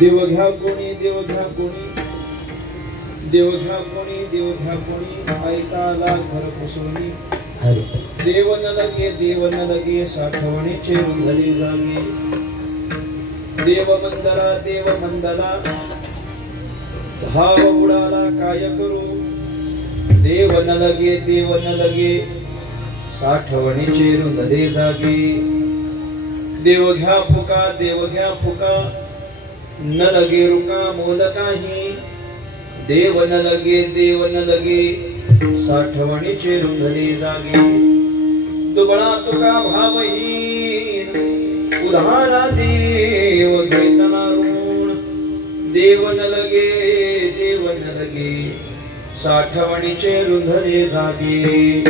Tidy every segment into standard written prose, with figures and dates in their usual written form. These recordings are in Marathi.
देव घ्या कोणी, देव घ्या कोणी, देव घ्या कोणी, देव घ्या कोणी, ऐकाला घर पुसोनी. देव न लगे, देव न लगे, साठवणीचे रुंधले जागे. देव मंदला, देव मंदला, भाव बुडाला काय करू. देव न लगे, देव न लगे, साठवणीचे रुंधले जागे. देव घ्या फुका, देव घ्या फुका, न लगे रुका मोल काही. देव न लगे, देव न लगे, साठवणीचे रुंधले जागे. दुबळा तुका भावहीन, उधारा देव घेतना ऋण. देव न लगे, देव न लगे, साठवणीचे रुंधले जागे.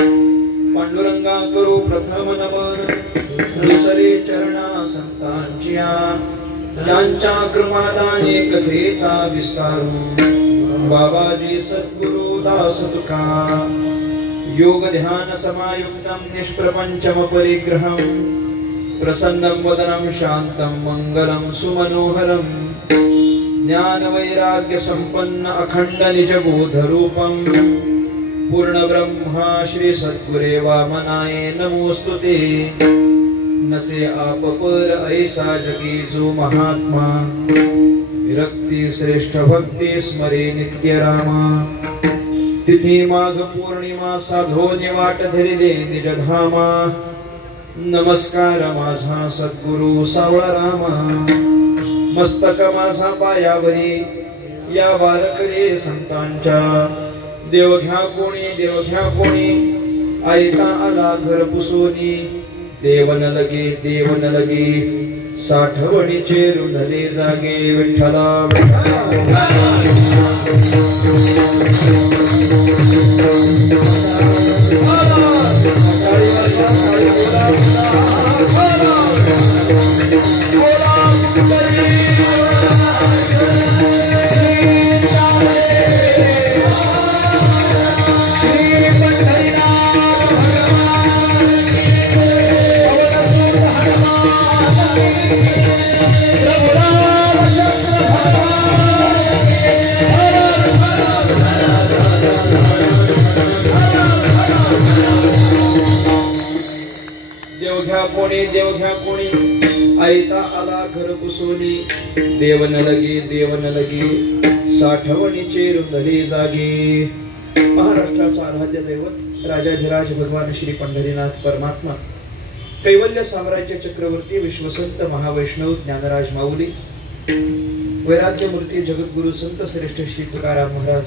पांडुरंगा करू प्रथम नमन, दुसरे चरणा संतांच्या. त्यांच्या कृपादाने कथेचा विस्तारू. बाबाजी सद्गुरु दास तुका. योग ध्यान समायुक्तम निष्प्रपंचम परिग्रहम. प्रसन्नं वदनं शांतं मंगलं सुमनोहरं. ज्ञान वैराग्य संपन्न अखंड निज बोध रूपं. पूर्ण ब्रह्मा श्री सद्गुरे वामनाय नमोस्तुते. नसे आप पर ऐसा जगी जो महात्मा. विरक्ती श्रेष्ठ भक्ती स्मरे नित्य रामा. तिथी माघ पौर्णिमा साधोजी वाट धरिले निज धामा. नमस्कार माझा सद्गुरु सावळा रामा. मस्तक माझा पायावरी या वारकरी संतांच्या. देव घ्या कोणी, देव घ्या कोणी, ऐता आला घर पुसोनी. देव न लगे, देव न लगे, साठवणीचे रुंधले जागे. विठ्ठला कोणी, देव घ्या कोणी, ऐता आला घर पुसोनी. देव न लगे, देव न लगे, साठवणीचे रुंधले जागे. महाराष्ट्राचा आराध्य दैवत राजाधिराज भगवान श्री पंढरीनाथ परमात्मा, कैवल्य साम्राज्य चक्रवर्ती विश्वसंत महावैष्णव ज्ञानराज माऊली, वैराग्य मूर्ती जगद्गुरु संत श्रेष्ठ श्री तुकाराम महाराज,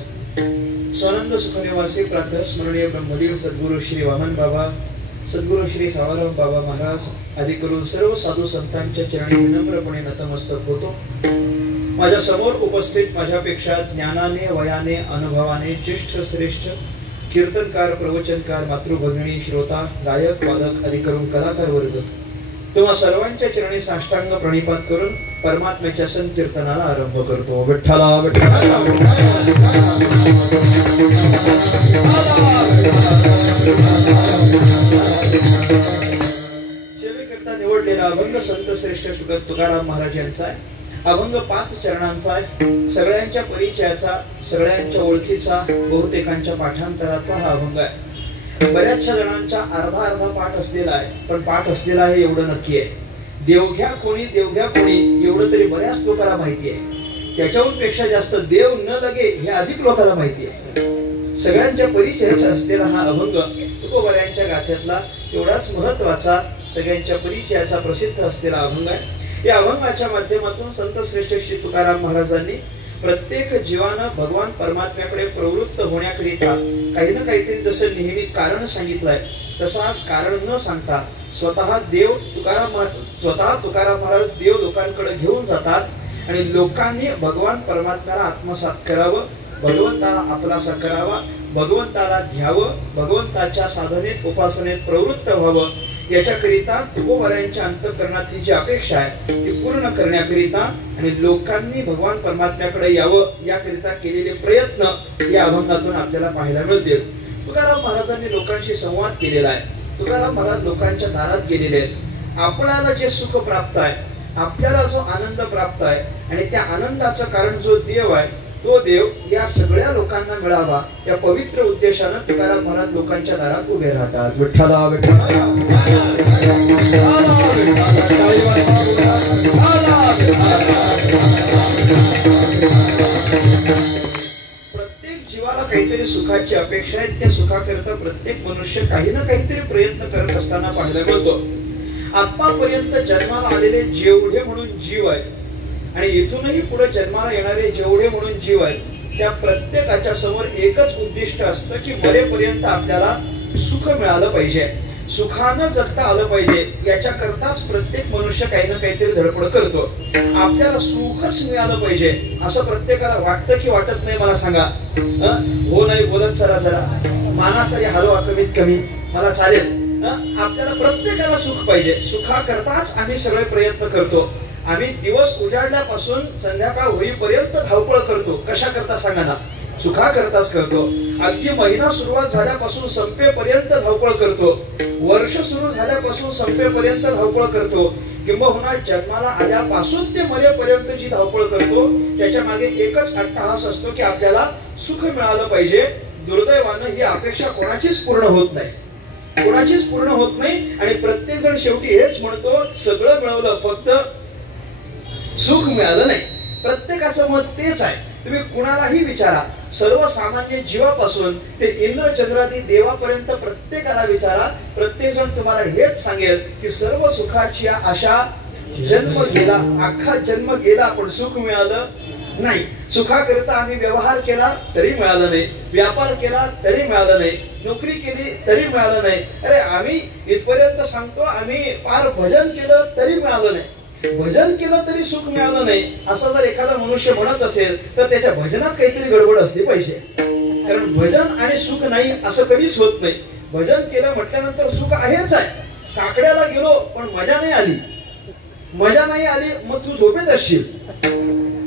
स्वानंद सुखनिवासी प्रातः स्मरणीय ब्रह्मलीन सद्गुरु श्री वामन बाबा, सद्गुरु श्री सावराम बाबा महाराज आदी करून सर्व साधू संतांच्या चरणी विनम्रपणे नतमस्तक होतो. माझ्या समोर उपस्थित माझ्यापेक्षा ज्ञानाने, वयाने, अनुभवाने ज्येष्ठ श्रेष्ठ कीर्तनकार, प्रवचनकार, मातृभगिनी, श्रोता, गायक, वादक आदी करून कलाकार वर्ग, तेव्हा सर्वांच्या चरणी साष्टांग प्रणिपात करून परमात्म्याच्या संकीर्तनाला आरंभ करतो. विठ्ठला विठ्ठला सेवेकरता निवडलेला अभंग संत श्रेष्ठ सुगत तुकाराम महाराज यांचा आहे. अभंग 5 चरणांचा आहे. सगळ्यांच्या परिचयाचा, सगळ्यांच्या ओळखीचा, बहुतेकांच्या पाठांतराचा हा अभंग आहे. बऱ्याचशा जणांचा अर्धा अर्धा पाठ असलेला आहे, पण पाठ असलेला आहे एवढं नक्की आहे. देव घ्या कोणी, देव घ्या कोणी एवढं तरी बऱ्याच लोकांना माहिती आहे. त्याच्याहून पेक्षा जास्त देव न लगे हे अधिक लोकांना माहिती आहे. सगळ्यांच्या परिचयाचा असलेला हा अभंग तुकोबाऱ्यांच्या गाथ्यातला एवढाच महत्वाचा, सगळ्यांच्या परिचयाचा प्रसिद्ध असलेला अभंग आहे. या अभंगाच्या माध्यमातून संत श्रेष्ठ श्री तुकाराम महाराजांनी प्रत्येक जीवानं भगवान परमात्म्याकडे प्रवृत्त होण्याकरिता काही ना काहीतरी जसं नेहमी कारण सांगितलंय, तसं आज कारण न सांगता स्वतः तुकाराम महाराज देव लोकांकडे घेऊन जातात आणि लोकांनी भगवान परमात्म्याला आत्मसात करावं, भगवंताला आपलासा करावा, भगवंताला ध्यावं, भगवंताच्या साधनेत उपासनेत प्रवृत्त व्हावं, याच्याकरिता तुकोबाऱ्यांच्या अंतःकरणातली जी अपेक्षा आहे ती पूर्ण करण्याकरिता आणि लोकांनी भगवान परमात्म्याकडे यावं याकरिता केलेले प्रयत्न या अभंगातून आपल्याला पाहायला मिळतील. तुकाराम महाराजांनी लोकांशी संवाद केलेला आहे. तुकाराम महाराज लोकांच्या दारात गेलेले आहेत. आपल्याला जे सुख प्राप्त आहे, आपल्याला जो आनंद प्राप्त आहे आणि त्या आनंदाचं कारण जो देव आहे तो देव या सगळ्या लोकांना मिळावा या पवित्र उद्देशानं तुकाराम महाराज लोकांच्या दारात उभे राहतात. विठ्ठला विठ्ठला प्रत्येक जीवाला काहीतरी सुखाची अपेक्षा आहे. त्या सुखाकरता प्रत्येक मनुष्य काही ना काहीतरी प्रयत्न करत असताना पाहायला मिळतो. आतापर्यंत जन्माला आलेले जेवढे म्हणून जीव आहेत आणि इथूनही पुढे जन्माला येणारे जेवढे म्हणून जीव आहेत त्या प्रत्येकाच्या समोर एकच उद्दिष्ट असतं की मरेपर्यंत आपल्याला सुख मिळालं पाहिजे, सुखानं जगता आलं पाहिजे. याच्या करताच प्रत्येक मनुष्य काही ना काहीतरी धडपड करतो. आपल्याला सुखच मिळालं पाहिजे असं प्रत्येकाला वाटतं की वाटत नाही? मला सांगा. हो नाही बोलत जरा माना तरी हलवा कमीत कमी मला चालेल. आपल्याला प्रत्येकाला सुख पाहिजे. सुखाकरताच आम्ही सगळे प्रयत्न करतो. आम्ही दिवस उजाडल्यापासून संध्याकाळ होईपर्यंत धावपळ करतो. कशा करता सांगा ना? सुखा करताच करतो. अगदी महिना सुरुवात झाल्यापासून संपेपर्यंत धावपळ करतो. वर्ष सुरू झाल्यापासून संपेपर्यंत धावपळ करतो. किंबहुना जन्माला आल्यापासून ते मरेपर्यंत जी धावपळ करतो त्याच्या मागे एकच अट्टहास असतो की आपल्याला सुख मिळालं पाहिजे. दुर्दैवानं ही अपेक्षा कोणाचीच पूर्ण होत नाही, कोणाचीच पूर्ण होत नाही. आणि प्रत्येक जण शेवटी हेच म्हणतो सगळं मिळवलं फक्त सुख मिळालं नाही. प्रत्येकाचं मत तेच आहे. तुम्ही कुणालाही विचारा, सर्वसामान्य जीवापासून ते इंद्र चंद्रादी देवापर्यंत प्रत्येकाला विचारा, प्रत्येक जण तुम्हाला हेच सांगेल की सर्व सुखाची आशा जन्म गेला, अख्खा जन्म गेला पण सुख मिळालं नाही. सुखाकरिता आम्ही व्यवहार केला तरी मिळालं नाही, व्यापार केला तरी मिळालं नाही, नोकरी केली तरी मिळालं नाही. अरे आम्ही इथपर्यंत सांगतो आम्ही पार भजन केलं तरी मिळालं नाही, भजन केलं तरी सुख मिळालं नाही. असं जर एखादा मनुष्य म्हणत असेल तर त्याच्या भजनात काहीतरी गडबड असली पाहिजे. कारण भजन आणि सुख नाही असं कधीच होत नाही. भजन केलं म्हटल्यानंतर सुख आहेच आहे. काकड्याला गेलो पण मजा नाही आली, मजा नाही आली मग तू झोपेत असशील.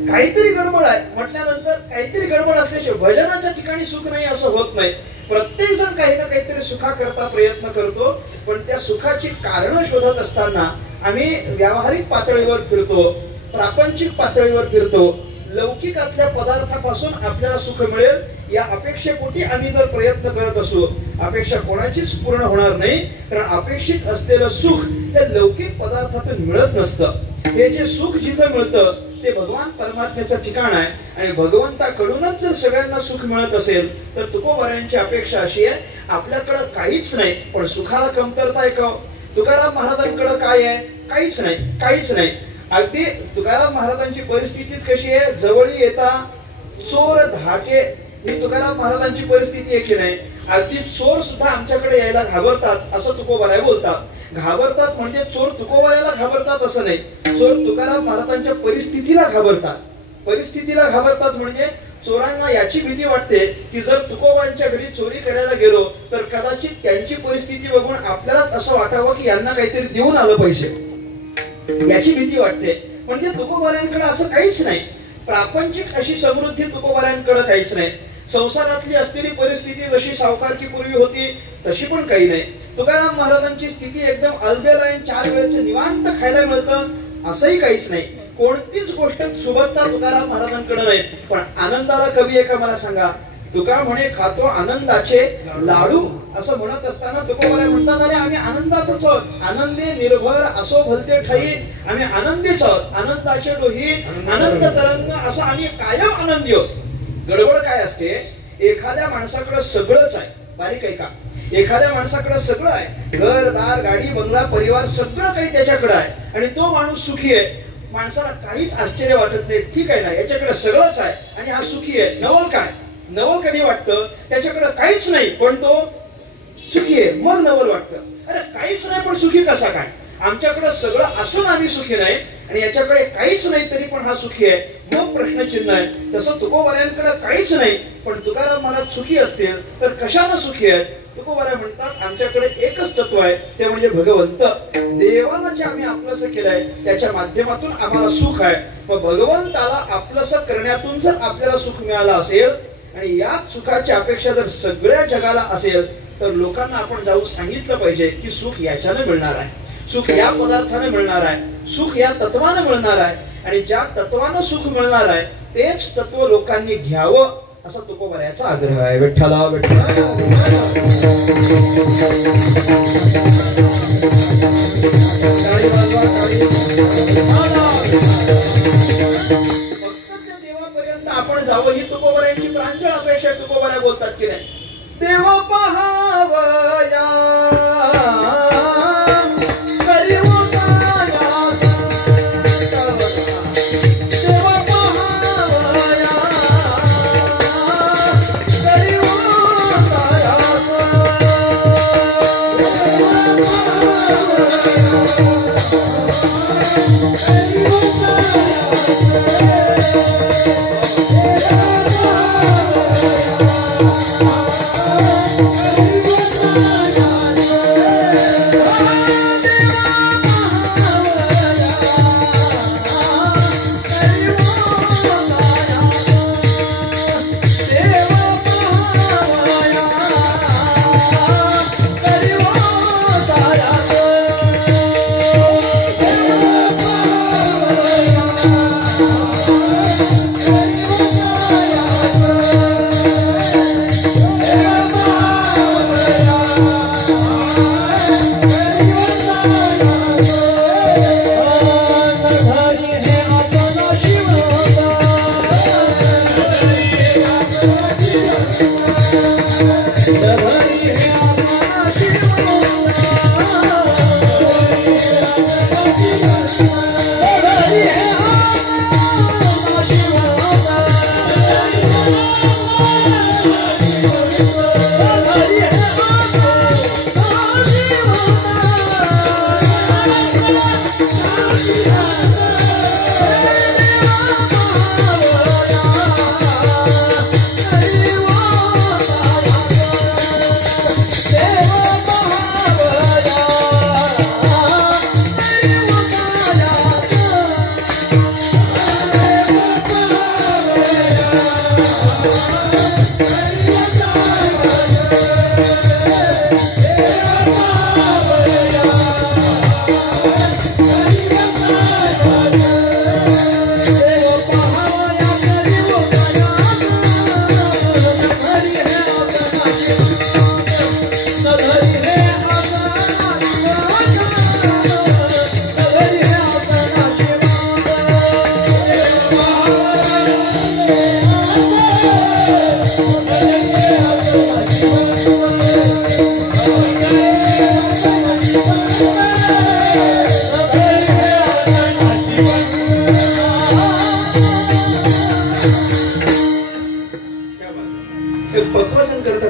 काहीतरी गडबड आहे म्हटल्यानंतर काहीतरी गडबड असल्याशिवाय भजनाच्या ठिकाणी सुख नाही असं होत नाही. प्रत्येक जण काही ना काहीतरी सुखाकरता प्रयत्न करतो. पण त्या सुखाची कारण शोधत असताना आम्ही व्यावहारिक पातळीवर फिरतो, प्रापंचिक पातळीवर फिरतो. लौकिकातल्या पदार्थापासून आपल्याला सुख मिळेल या अपेक्षेपोटी आम्ही जर प्रयत्न करत असू, अपेक्षा कोणाचीच पूर्ण होणार नाही. कारण अपेक्षित असलेलं सुख त्या लौकिक पदार्थातून मिळत नसतं. हे जे सुख जिथं मिळतं ते भगवान परमात्म्याचं ठिकाण आहे. आणि भगवंताकडूनच जर सगळ्यांना सुख मिळत असेल तर तुकोबारायांची अपेक्षा अशी आहे आपल्याकडे काहीच नाही पण सुखाला कमतरता आहे का? तुकाराम महाराजांकडे काय आहे? काहीच नाही, काहीच नाही. अगदी तुकाराम महाराजांची परिस्थितीच कशी आहे? जवळी येता चोर धाके ही तुकाराम महाराजांची परिस्थिती याची नाही. अगदी चोर सुद्धा आमच्याकडे यायला घाबरतात असं तुकोबाराय बोलतात. घाबरतात म्हणजे चोर तुकोबारायला घाबरतात असं नाही. चोर तुकाराम महाराजांच्या परिस्थितीला घाबरतात. परिस्थितीला घाबरतात म्हणजे चोरांना याची भीती वाटते की जर तुकोबांच्या घरी चोरी करायला गेलो तर कदाचित त्यांची परिस्थिती बघून आपल्यालाच असं वाटावं की यांना काहीतरी देऊन आलं पाहिजे, याची भीती वाटते. म्हणजे तुकोबारायांकडे असं काहीच नाही. प्रापंचिक अशी समृद्धी तुकोबारायांकडे काहीच नाही. संसारातली असलेली परिस्थिती जशी सावकारकी पूर्वी होती तशी पण काही नाही. तुकाराम महाराजांची स्थिती एकदम अलबेल आहे. 4 वेळेचं निवांत खायला मिळतं असंही काहीच नाही. कोणतीच गोष्ट सुबत्ता तुकाराम महाराजांकडे नाही. पण आनंदाला कवी आहे का मला सांगा? तुका म्हणे खातो आनंदाचे लाडू असं म्हणत असताना तुकोबाराय म्हणतात अरे आम्ही आनंदातच आहोत. आनंदे निर्भर असो भलते ठाई आम्ही आनंदीच आहोत. आनंदाचे डोही आनंद तरंग असं आम्ही कायम आनंदी आहोत. गडबड काय असते? एखाद्या माणसाकडे सगळंच आहे, बारीक आहे का? एखाद्या माणसाकडे सगळं आहे, घर दार गाडी बंगला परिवार सगळं काही त्याच्याकडे आहे आणि तो माणूस सुखी आहे. माणसाला काहीच आश्चर्य वाटत नाही. ठीक आहे ना, याच्याकडे सगळंच आहे आणि हा सुखी आहे. नवल काय? नवल कधी वाटतं? त्याच्याकडे काहीच नाही पण तो सुखी आहे, मग नवल वाटतं. अरे काहीच नाही पण सुखी कसा काय? आमच्याकडे सगळं असून आम्ही सुखी नाही आणि याच्याकडे काहीच नाही तरी पण हा सुखी आहे, मग प्रश्नचिन्ह आहे. तसं तुकोबारायांकडे काहीच नाही पण तुकाराम महाराज सुखी असतील तर कशानं सुखी आहे? तुकोबाराय म्हणतात आमच्याकडे एकच तत्व आहे ते म्हणजे भगवंत. देवाला जे आम्ही आपलंसं केलंय त्याच्या माध्यमातून आम्हाला सुख आहे. मग भगवंताला आपलंसं करण्यातून जर आपल्याला सुख मिळालं असेल आणि या सुखाची अपेक्षा जर सगळ्या जगाला असेल तर लोकांना आपण जाऊन सांगितलं पाहिजे की सुख याच्याने मिळणार आहे, सुख या पदार्थाने मिळणार आहे. सुख या तत्वानं मिळणार आहे आणि ज्या तत्वानं सुख मिळणार आहे तेच तत्व लोकांनी घ्यावं असा तुकोबरायाचा आग्रह आहे. विठ्ठला विठ्ठला देवापर्यंत आपण जावं ही तुकोबरायांची प्रांजळ अपेक्षा. तुकोबराय बोलतात की नाही, देव पहावया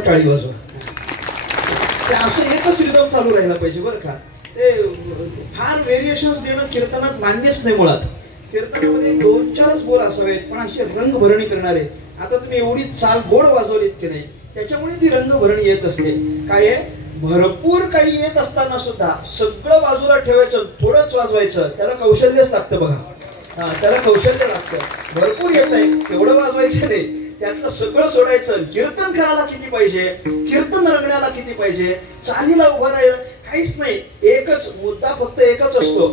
टाळी वाजवा. असं एकच रिदम चालू राहिला पाहिजे बरं का. ते फार व्हेरिएशन्स देणं कीर्तनात मान्यच नाही. मुळात कीर्तनामध्ये 2-4च बोल असावेत पण अशी रंगभरणी करणारे. आता तुम्ही एवढी चाल गोड वाजवलीत की नाही त्याच्यामुळे ती रंगभरणी येत असते. काय आहे, भरपूर काही येत असताना सुद्धा सगळं बाजूला ठेवायचं, थोडंच वाजवायचं, त्याला कौशल्यच लागतं बघा. त्याला कौशल्य लागतं. भरपूर येत आहे तेवढं वाजवायचं नाही, त्यातलं सगळं सोडायचं. कीर्तन करायला किती पाहिजे, कीर्तन रंगण्याला किती पाहिजे, चालीला उभं राहायला काहीच नाही. एकच मुद्दा फक्त एकच असतो,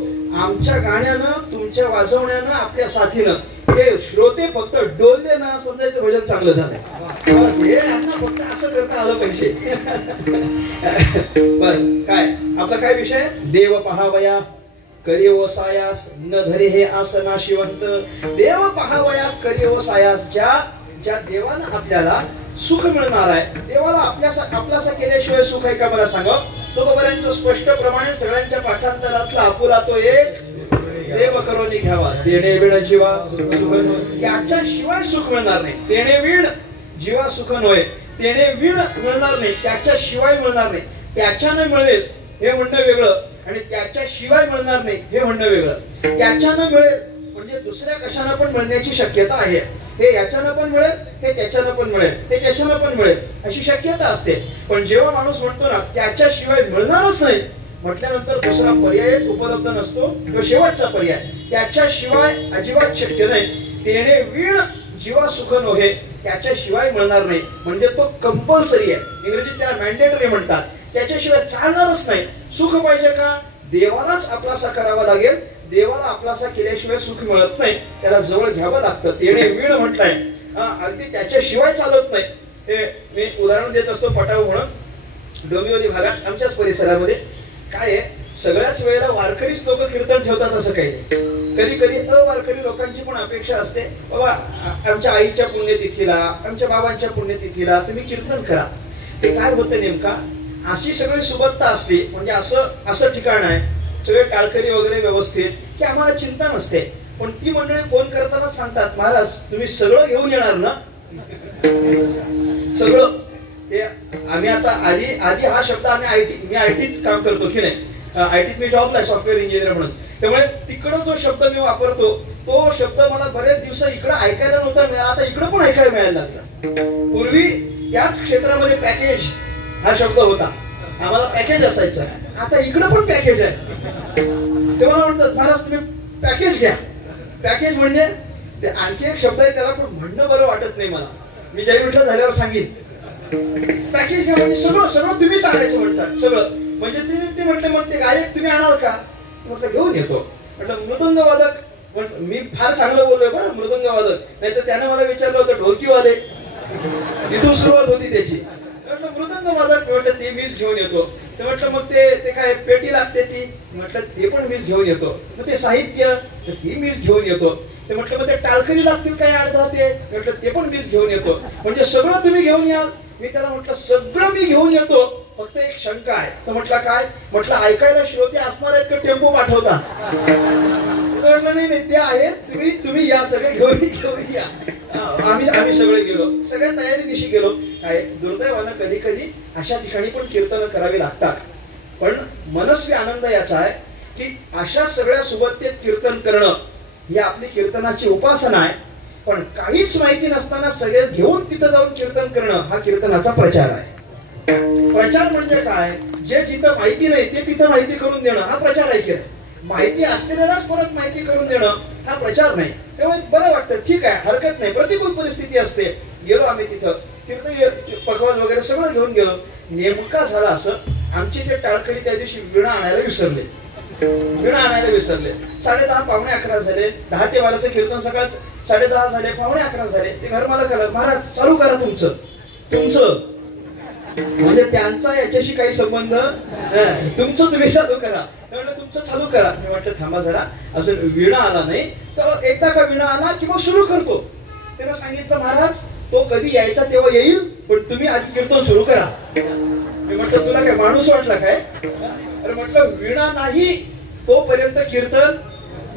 आमच्या गाण्यानं तुमच्या वाजवण्यानं आपल्या साथीनं हे श्रोते फक्त डोलले ना समजायचं भजन चांगलं झालंय. हे यांना फक्त असं करता आलं पाहिजे. पण काय आपला काय विषय, देव पहावया करियो सायास न धरे हे आसना शिवंत. देव पहावया करियो सायास, ज्या देवानं आपल्याला सुख मिळणार आहे, देवाला आपल्यासा केल्याशिवाय सुख आहे का मला सांगा. तुकोबरायांचं स्पष्ट प्रमाणे सगळ्यांच्या पाठांतरातला आपुला तो एक, देव करोनी घ्यावा देणे विण जीवा सुख नोय. त्याच्याशिवाय सुख मिळणार नाही. देणे विण जीवा सुख नोय, देणे विण मिळणार नाही, त्याच्याशिवाय मिळणार नाही. त्याच्यानं मिळेल हे म्हणणं वेगळं आणि त्याच्याशिवाय मिळणार नाही हे म्हणणं वेगळं. त्याच्यानं मिळेल म्हणजे दुसऱ्या कशानं पण मिळण्याची शक्यता आहे. हे याच्यानं पण मिळेल, हे त्याच्यानं पण मिळेल, हे त्याच्यानं पण मिळेल अशी शक्यता असते. पण जेव्हा माणूस म्हणतो ना त्याच्याशिवाय मिळणारच नाही म्हटल्यानंतर दुसरा पर्यायच उपलब्ध नसतो. तो शेवटचा पर्याय, त्याच्याशिवाय अजिबात शक्य नाही. देणे वीण जीवा सुख नोहे, त्याच्याशिवाय मिळणार नाही म्हणजे तो कंपल्सरी आहे. इंग्रजीत त्याला मॅन्डेटरी म्हणतात. त्याच्याशिवाय चालणारच नाही. सुख पाहिजे का, देवालाच आपलासा करावा लागेल. देवाला आपलासा केल्याशिवाय सुख मिळत नाही, त्याला जवळ घ्यावं लागतं. तेणे वीण म्हटलंय, अगदी त्याच्याशिवाय चालत नाही. हे मी उदाहरण देत असतो पटाव म्हणून. डोंबिवली भागात आमच्याच परिसरामध्ये काय आहे, सगळ्याच वेळेला वारकरीच लोक कीर्तन ठेवतात असं काही नाही. कधी कधी अवारकरी लोकांची पण अपेक्षा असते, बाबा आमच्या आईच्या पुण्यतिथीला, आमच्या बाबांच्या पुण्यतिथीला तुम्ही कीर्तन करा. ते काय होतं नेमका, अशी सगळी सुबत्ता असते, म्हणजे असं ठिकाण आहे, सगळे टाळकरी वगैरे व्यवस्थित, की आम्हाला चिंता नसते. पण ती मंडळी फोन करताना सांगतात, महाराज तुम्ही सगळं घेऊन येणार ना? सगळं. ते आम्ही आता आधी हा शब्द मी आयटीत काम करतो की नाही, आयटीत मी जॉबला आहे सॉफ्टवेअर इंजिनियर म्हणून. त्यामुळे तिकडं जो शब्द मी वापरतो तो शब्द मला बरेच दिवस इकडं ऐकायला नव्हता मिळाला, आता इकडं पण ऐकायला मिळायला लागला. पूर्वी त्याच क्षेत्रामध्ये पॅकेज हा शब्द होता, आम्हाला पॅकेज असायचं, आता इकडं पण पॅकेज आहे. ते मला म्हणतात, महाराज तुम्ही पॅकेज घ्या. पॅकेज म्हणजे ते आणखी एक शब्द आहे, त्याला पण म्हणणं बरं वाटत नाही मला, मी जय विठ्ठल झाल्यावर सांगेन. पॅकेज घ्या म्हणजे सगळं तुम्हीच आणायचं म्हणतात, सगळं. म्हणजे ते म्हटलं, मग ते गायक तुम्ही आणाल का? म्हटलं घेऊन येतो. म्हटलं मृदंग वादक, मी फार चांगलं बोललोय बरं, मृदंग वादक. नाही तर त्याने मला विचारलं होतं ढोलकीवाले, इथून सुरुवात होती त्याची. म्हटलं मृदंग वादक, म्हटलं ते मीच घेऊन येतो. ते म्हटलं मग ते काय पेटी लागते ती, म्हटलं ते पण मीच घेऊन येतो. मग ते साहित्य, तर ती मीच घेऊन येतो. ते म्हटलं मग ते टाळकरी लागतील काय अर्धा, ते म्हटलं ते पण मीच घेऊन येतो. म्हणजे सगळं तुम्ही घेऊन याल? मी त्याला म्हटलं सगळं मी घेऊन येतो, फक्त एक शंका आहे. तर म्हटलं काय? म्हटलं ऐकायला श्रोते असणार आहेत का टेम्पो पाठवता? म्हटलं नाही ते आहेत, तुम्ही या सगळे घेऊन या. आम्ही सगळे गेलो, सगळ्या तयारीनिशी गेलो. काय दुर्दैवानं कधी कधी अशा ठिकाणी पण कीर्तन करावी लागतात. पण मनस्वी आनंद याचा आहे की अशा सगळ्या सुबत्तेत कीर्तन करणं ही आपली कीर्तनाची उपासना आहे. पण काहीच माहिती नसताना सगळे घेऊन तिथं जाऊन कीर्तन करणं हा कीर्तनाचा प्रचार आहे. प्रचार म्हणजे काय? जे जिथं माहिती नाही ते तिथं माहिती करून देणं हा प्रचार आहे. माहिती असलेल्यालाच परत माहिती करून देणं हा प्रचार नाही. त्यामुळे बरं वाटतं, ठीक आहे, हरकत नाही. प्रतिकूल परिस्थिती असते, गेलो आम्ही तिथं, कीर्तन पकवान वगैरे सगळं घेऊन गेलो. नेमका झाला असं, आमची ते टाळकरी त्या दिवशी वीणा आणायला विसरले. 10:30 पावणे 11 झाले. 10 ते 12चं कीर्तन सकाळचं 10:30 झाले, पावणे 11 झाले. ते घर मला कळलं, महाराज चालू करा तुमचं म्हणजे त्यांचा याच्याशी काही संबंध नाही, तुमचं तुम्ही चालू करा. म्हटलं तुमचं चालू करा. मी म्हटलं थांबा जरा, अजून वीणा आला नाही, तर एकदा का वीणा आला की मग सुरू करतो. त्याला सांगितलं, महाराज तो कधी यायचा तेव्हा येईल, पण तुम्ही आधी कीर्तन सुरू करा. मी म्हटलं तुला काय माणूस वाटला काय? अरे म्हटलं वीणा नाही तोपर्यंत कीर्तन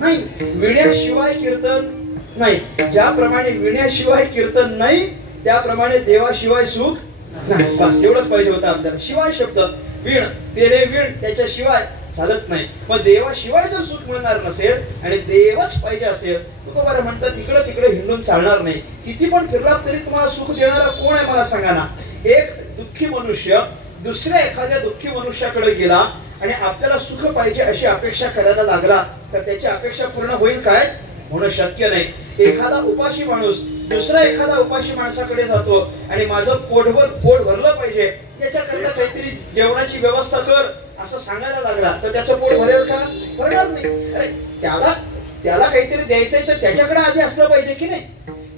नाही, विण्याशिवाय कीर्तन नाही. ज्याप्रमाणे विण्याशिवाय कीर्तन नाही, त्याप्रमाणे देवाशिवाय सुख नाही. बस एवढंच पाहिजे होतं आपल्याला. शिवाय शब्द, वीण, तेणे वीण, त्याच्याशिवाय चालत नाही. मग देवाशिवाय जर सुख मिळणार नसेल आणि देवच पाहिजे असेल, तुका बरं म्हणतात तिकडे हिंडून चालणार नाही. किती पण फिरलात तरी तुम्हाला सुख देणारा कोण आहे मला सांगा ना. एक दुःखी मनुष्य दुसऱ्या एखाद्या दुःखी मनुष्याकडे गेला आणि आपल्याला सुख पाहिजे अशी अपेक्षा करायला लागला, तर त्याची अपेक्षा पूर्ण होईल काय? होणं शक्य नाही. एखादा उपाशी माणूस दुसरा एखादा उपाशी माणसाकडे जातो आणि माझं पोट भरलं पाहिजे याच्याकरता काहीतरी जेवणाची व्यवस्था कर असं सांगायला लागला, तर त्याचं पोट भरेल का? भरणार नाही. अरे त्याला काहीतरी द्यायचंय तर त्याच्याकडे आधी असलं पाहिजे की नाही.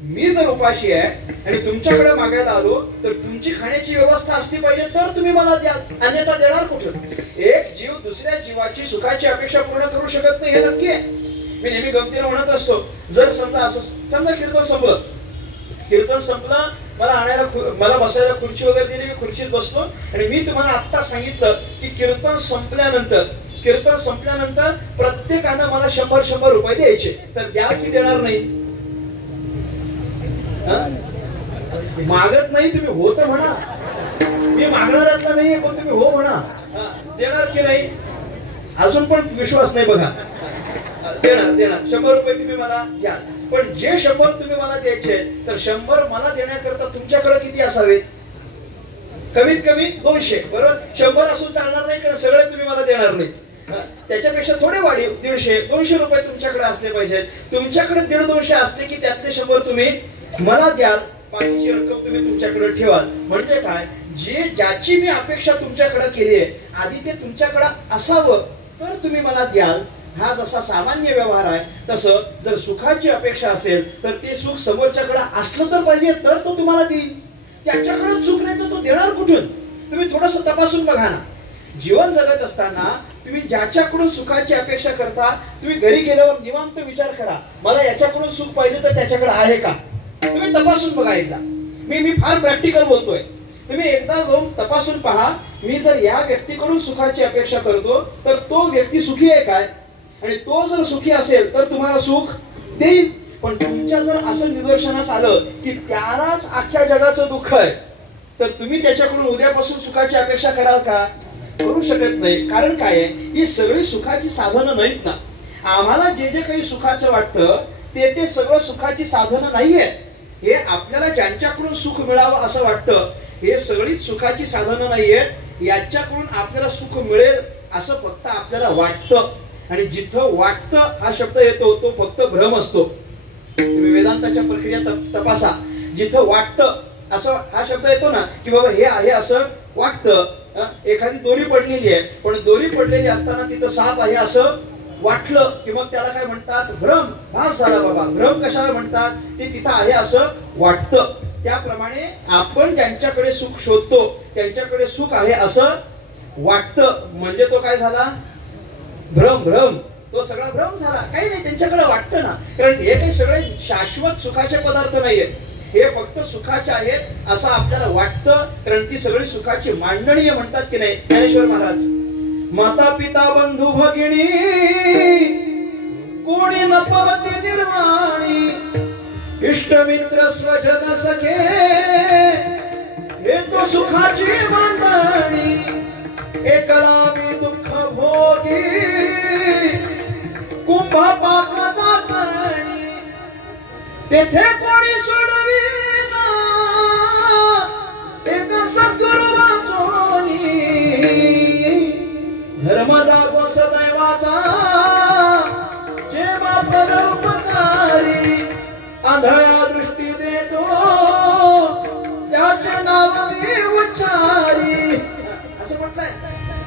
मी जर उपाशी आहे आणि तुमच्याकडे मागायला आलो, तर तुमची खाण्याची व्यवस्था असली पाहिजे तर तुम्ही मला द्या, अन्यथा देणार कुठं? एक जीव दुसऱ्या जीवाची सुखाची अपेक्षा पूर्ण करू शकत नाही हे नक्की आहे. मी नेहमी गमतीला म्हणत असतो, जर समजा कीर्तन संपलं, मला बसायला खुर्ची वगैरे दिली, मी खुर्चीत बसलो आणि मी तुम्हाला आत्ता सांगितलं की कीर्तन संपल्यानंतर प्रत्येकानं मला 100 रुपये द्यायचे, तर द्या की देणार नाही? मागत नाही तुम्ही हो तर म्हणा, मी मागणाऱ्यातला नाहीये, पण तुम्ही हो म्हणा. देणार की नाही? अजून पण विश्वास नाही बघा. देणार 100 रुपये तुम्ही मला द्या. पण जे 100 तुम्ही मला द्यायचे, तर 100 मला देण्याकरता तुमच्याकडे किती असावेत? कमीत कमी 200. बरोबर, 100 असून चालणार नाही, कारण सगळे तुम्ही मला देणार नाहीत. त्याच्यापेक्षा थोडे वाढीव 150 रुपये तुमच्याकडे असले पाहिजेत. तुमच्याकडे 150 असले की त्यातले 100 तुम्ही मला द्याल, बाकीची रक्कम तुम्ही तुमच्याकडे ठेवाल. म्हणजे काय? ज्याची मी अपेक्षा तुमच्याकडे केली आहे, आधी ते तुमच्याकडे असावं तर तुम्ही मला द्याल. हा जसा सामान्य व्यवहार आहे, तसं जर सुखाची अपेक्षा असेल तर ते सुख समोरच्याकडे असलं तर पाहिजे, तर तो तुम्हाला देईल. त्याच्याकडे सुख नाही तर तो देणार कुठून? तुम्ही थोडस तपासून बघा ना. जीवन जगत असताना तुम्ही ज्याच्याकडून सुखाची अपेक्षा करता, तुम्ही घरी गेल्यावर निवांत विचार करा, मला याच्याकडून सुख पाहिजे तर त्याच्याकडे आहे का? तुम्ही तपासून बघा एकदा. मी फार प्रॅक्टिकल बोलतोय. तुम्ही एकदा जाऊन तपासून पहा, मी जर या व्यक्तीकडून सुखाची अपेक्षा करतो तर तो व्यक्ती सुखी आहे काय? आणि तो जर सुखी असेल तर तुम्हाला सुख देईल. पण तुमच्या जर असं निदर्शनास आलं की त्यालाच अख्ख्या जगाचं दुःख आहे, तर तुम्ही त्याच्याकडून उद्यापासून सुखाची अपेक्षा कराल का? करू शकत नाही. कारण काय आहे, ही सगळी सुखाची साधनं नाहीत ना. आम्हाला जे जे काही सुखाचं वाटतं ते सगळं सुखाची साधनं नाहीये. हे आपल्याला ज्यांच्याकडून सुख मिळावं असं वाटतं, हे सगळीच सुखाची साधनं नाहीयेत. याच्याकडून आपल्याला सुख मिळेल असं फक्त आपल्याला वाटतं. आणि जिथं वाटतं हा शब्द येतो तो फक्त भ्रम असतो. तुम्ही वेदांताच्या प्रक्रिया तपासा. जिथं वाटतं असं हा शब्द येतो ना, की बाबा हे आहे असं वाटतं. एखादी दोरी पडलेली आहे, पण दोरी पडलेली असताना तिथं साप आहे असं वाटलं की मग त्याला काय म्हणतात? भ्रम. भास झाला बाबा. भ्रम कशाला म्हणतात? ते तिथं आहे असं वाटतं. त्याप्रमाणे आपण ज्यांच्याकडे सुख शोधतो त्यांच्याकडे सुख आहे असं वाटतं, म्हणजे तो काय झाला? भ्रम. तो सगळा भ्रम झाला. काही नाही, त्यांच्याकडे वाटतं ना. कारण हे काही सगळे शाश्वत सुखाचे पदार्थ नाहीयेत, हे फक्त सुखाचे आहेत असं आपल्याला वाटतं. कारण ती सगळी सुखाची मांडणी म्हणतात की नाही ज्ञानेश्वर महाराज. माता पिता बंधू भगिनी कोणी न पवती निर्वाणी, इष्ट मित्र स्वजन सखे हे तो सुखाची मांडणी. एकला मी दुःख भोगी कुंभ पाकाचा चणी, तेथे कोणी सोडविना एक सद्गुरु वाचोनी. धर्म जागो सदैवाचा जे बाप उपकारी, आंधळ्या दृष्टी देतो त्याचे नाव मी उच्चारी. असं म्हटलंय.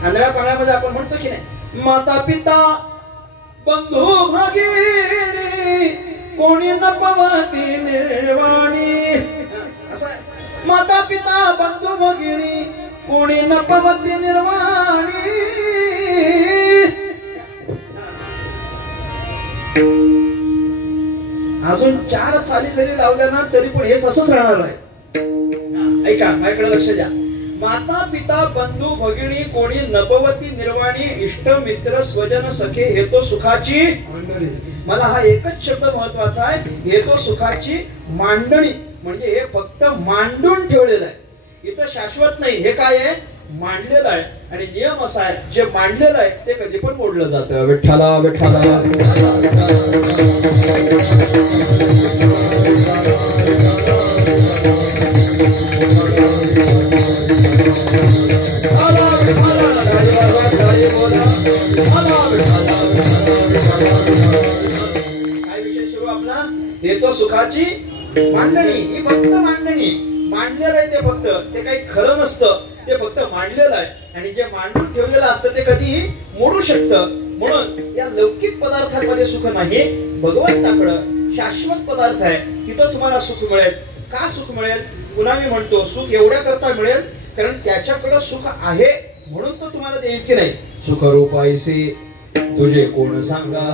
आंधळ्या पाण्यामध्ये आपण म्हणतो की नाही, माता पिता बंधू भगिनी कोणी न पवती निर्वाणी. असं माता पिता बंधू भगिनी कोणी न पवती निर्वाणी. अजून 4 चाली जरी लावल्या ना तरी पण हेच असंच राहणार आहे. ऐका, माझ्याकडे लक्ष द्या. माता पिता बंधू भगिनी कोणी नपवती निर्वाणी, इष्ट मित्र स्वजन सखे हे तो सुखाची मांडणी. मला हा एकच शब्द महत्वाचा आहे, हे तो सुखाची मांडणी. म्हणजे हे फक्त मांडून ठेवलेलं आहे, इथं शाश्वत नाही. हे काय आहे? मांडलेलं आहे. आणि नियम असा आहे, जे मांडलेलं आहे ते कधी पण मोडलं जातं. विठ्ठला विठ्ठला. काय विषय सुरू आपला? हे तो सुखाची मांडणी. ही फक्त मांडणी. मांडलेलं आहे ते फक्त, ते काही खरं नसतं, ते फक्त मांडलेलं आहे. आणि जे मांडून ठेवलेलं असतं ते कधीही मोडू शकतं. म्हणून या लौकिक पदार्थांमध्ये सुख नाही, भगवंताकडं शाश्वत पदार्थ आहे, तिथं तुम्हाला सुख मिळेल. का सुख मिळेल? पुन्हा मी म्हणतो, सुख एवढ्या करता मिळेल कारण त्याच्याकडं सुख आहे म्हणून तो तुम्हाला देईल की नाही. सुखरूप ऐसे तुझे कोण सांगा,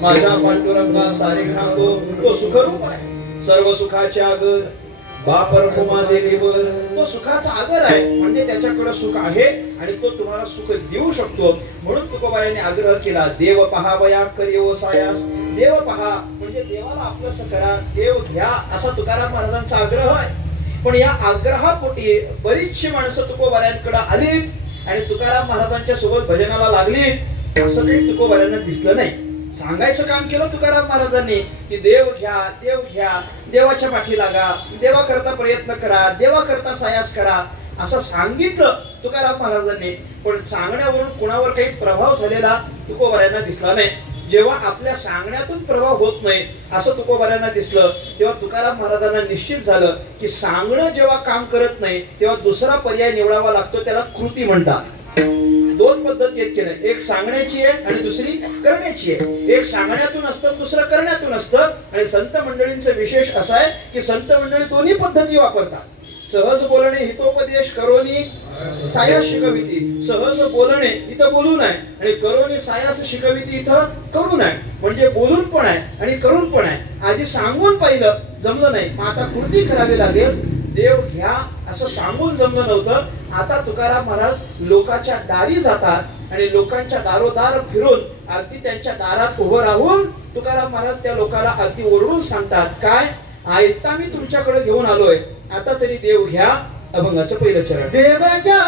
माझ्या पांडुरंगा सारे खातो. तो सुखरूप आहे, सर्व सुखाचे आगर बाप रखुमा देवीवर. तो सुखाचा आगर आहे, म्हणजे त्याच्याकडे सुख आहे आणि तो तुम्हाला सुख देऊ शकतो. म्हणून तुकोबारायांनी आग्रह केला, देव पहावया करियो सायास. देव पहा म्हणजे देवाला आपलंसं करा, देव घ्या, असा तुकाराम महाराजांचा आग्रह आहे. पण या आग्रहापोटी बरीचशी माणसं तुकोबारायांकडे आलीच आणि तुकाराम महाराजांच्या सोबत भजनाला लागली. असं काही तुकोबारायांना दिसलं नाही. सांगायचं काम केलं तुकाराम महाराजांनी की देव घ्या, देव घ्या, देवाच्या पाठी लागा, देवा करता प्रयत्न करा, देवा करता सायास करा, असं सांगितलं तुकाराम महाराजांनी. पण सांगण्यावरून कुणावर काही प्रभाव झालेला तुकोबारायांना दिसला नाही. जेव्हा आपल्या सांगण्यातून प्रभाव होत नाही असं तुकोबारायांना दिसलं, तेव्हा तुकाराम महाराजांना निश्चित झालं की सांगणं जेव्हा काम करत नाही तेव्हा दुसरा पर्याय निवडावा लागतो, त्याला कृती म्हणतात. दोन पद्धती आहेत की नाही, एक सांगण्याची आहे आणि दुसरी करण्याची आहे. एक सांगण्यातून असतं, दुसरं करण्यातून असतं. आणि संत मंडळींचं विशेष असं आहे की संत मंडळी दोन्ही पद्धती वापरतात. सहज बोलणे हितोपदेश करोनी सायास शिकविती. सहज बोलणे इथं बोलून आहे आणि करोनी सायास शिकविती इथं करून आहे. म्हणजे बोलून पण आहे आणि करून पण आहे. आधी सांगून पाहिलं, जमलं नाही, मग आता कृती करावी लागेल. देव घ्या असं सांगून जमलं नव्हतं. आता तुकाराम महाराज लोकांच्या दारी जातात आणि लोकांच्या दारोदार फिरून अगदी त्यांच्या दारात उभं राहून तुकाराम महाराज त्या लोकांना अगदी ओरडून सांगतात, काय आयता मी तुमच्याकडे घेऊन आलोय, आता तरी देव घ्या. अभंगाचं पहिलं चरण. देव घ्या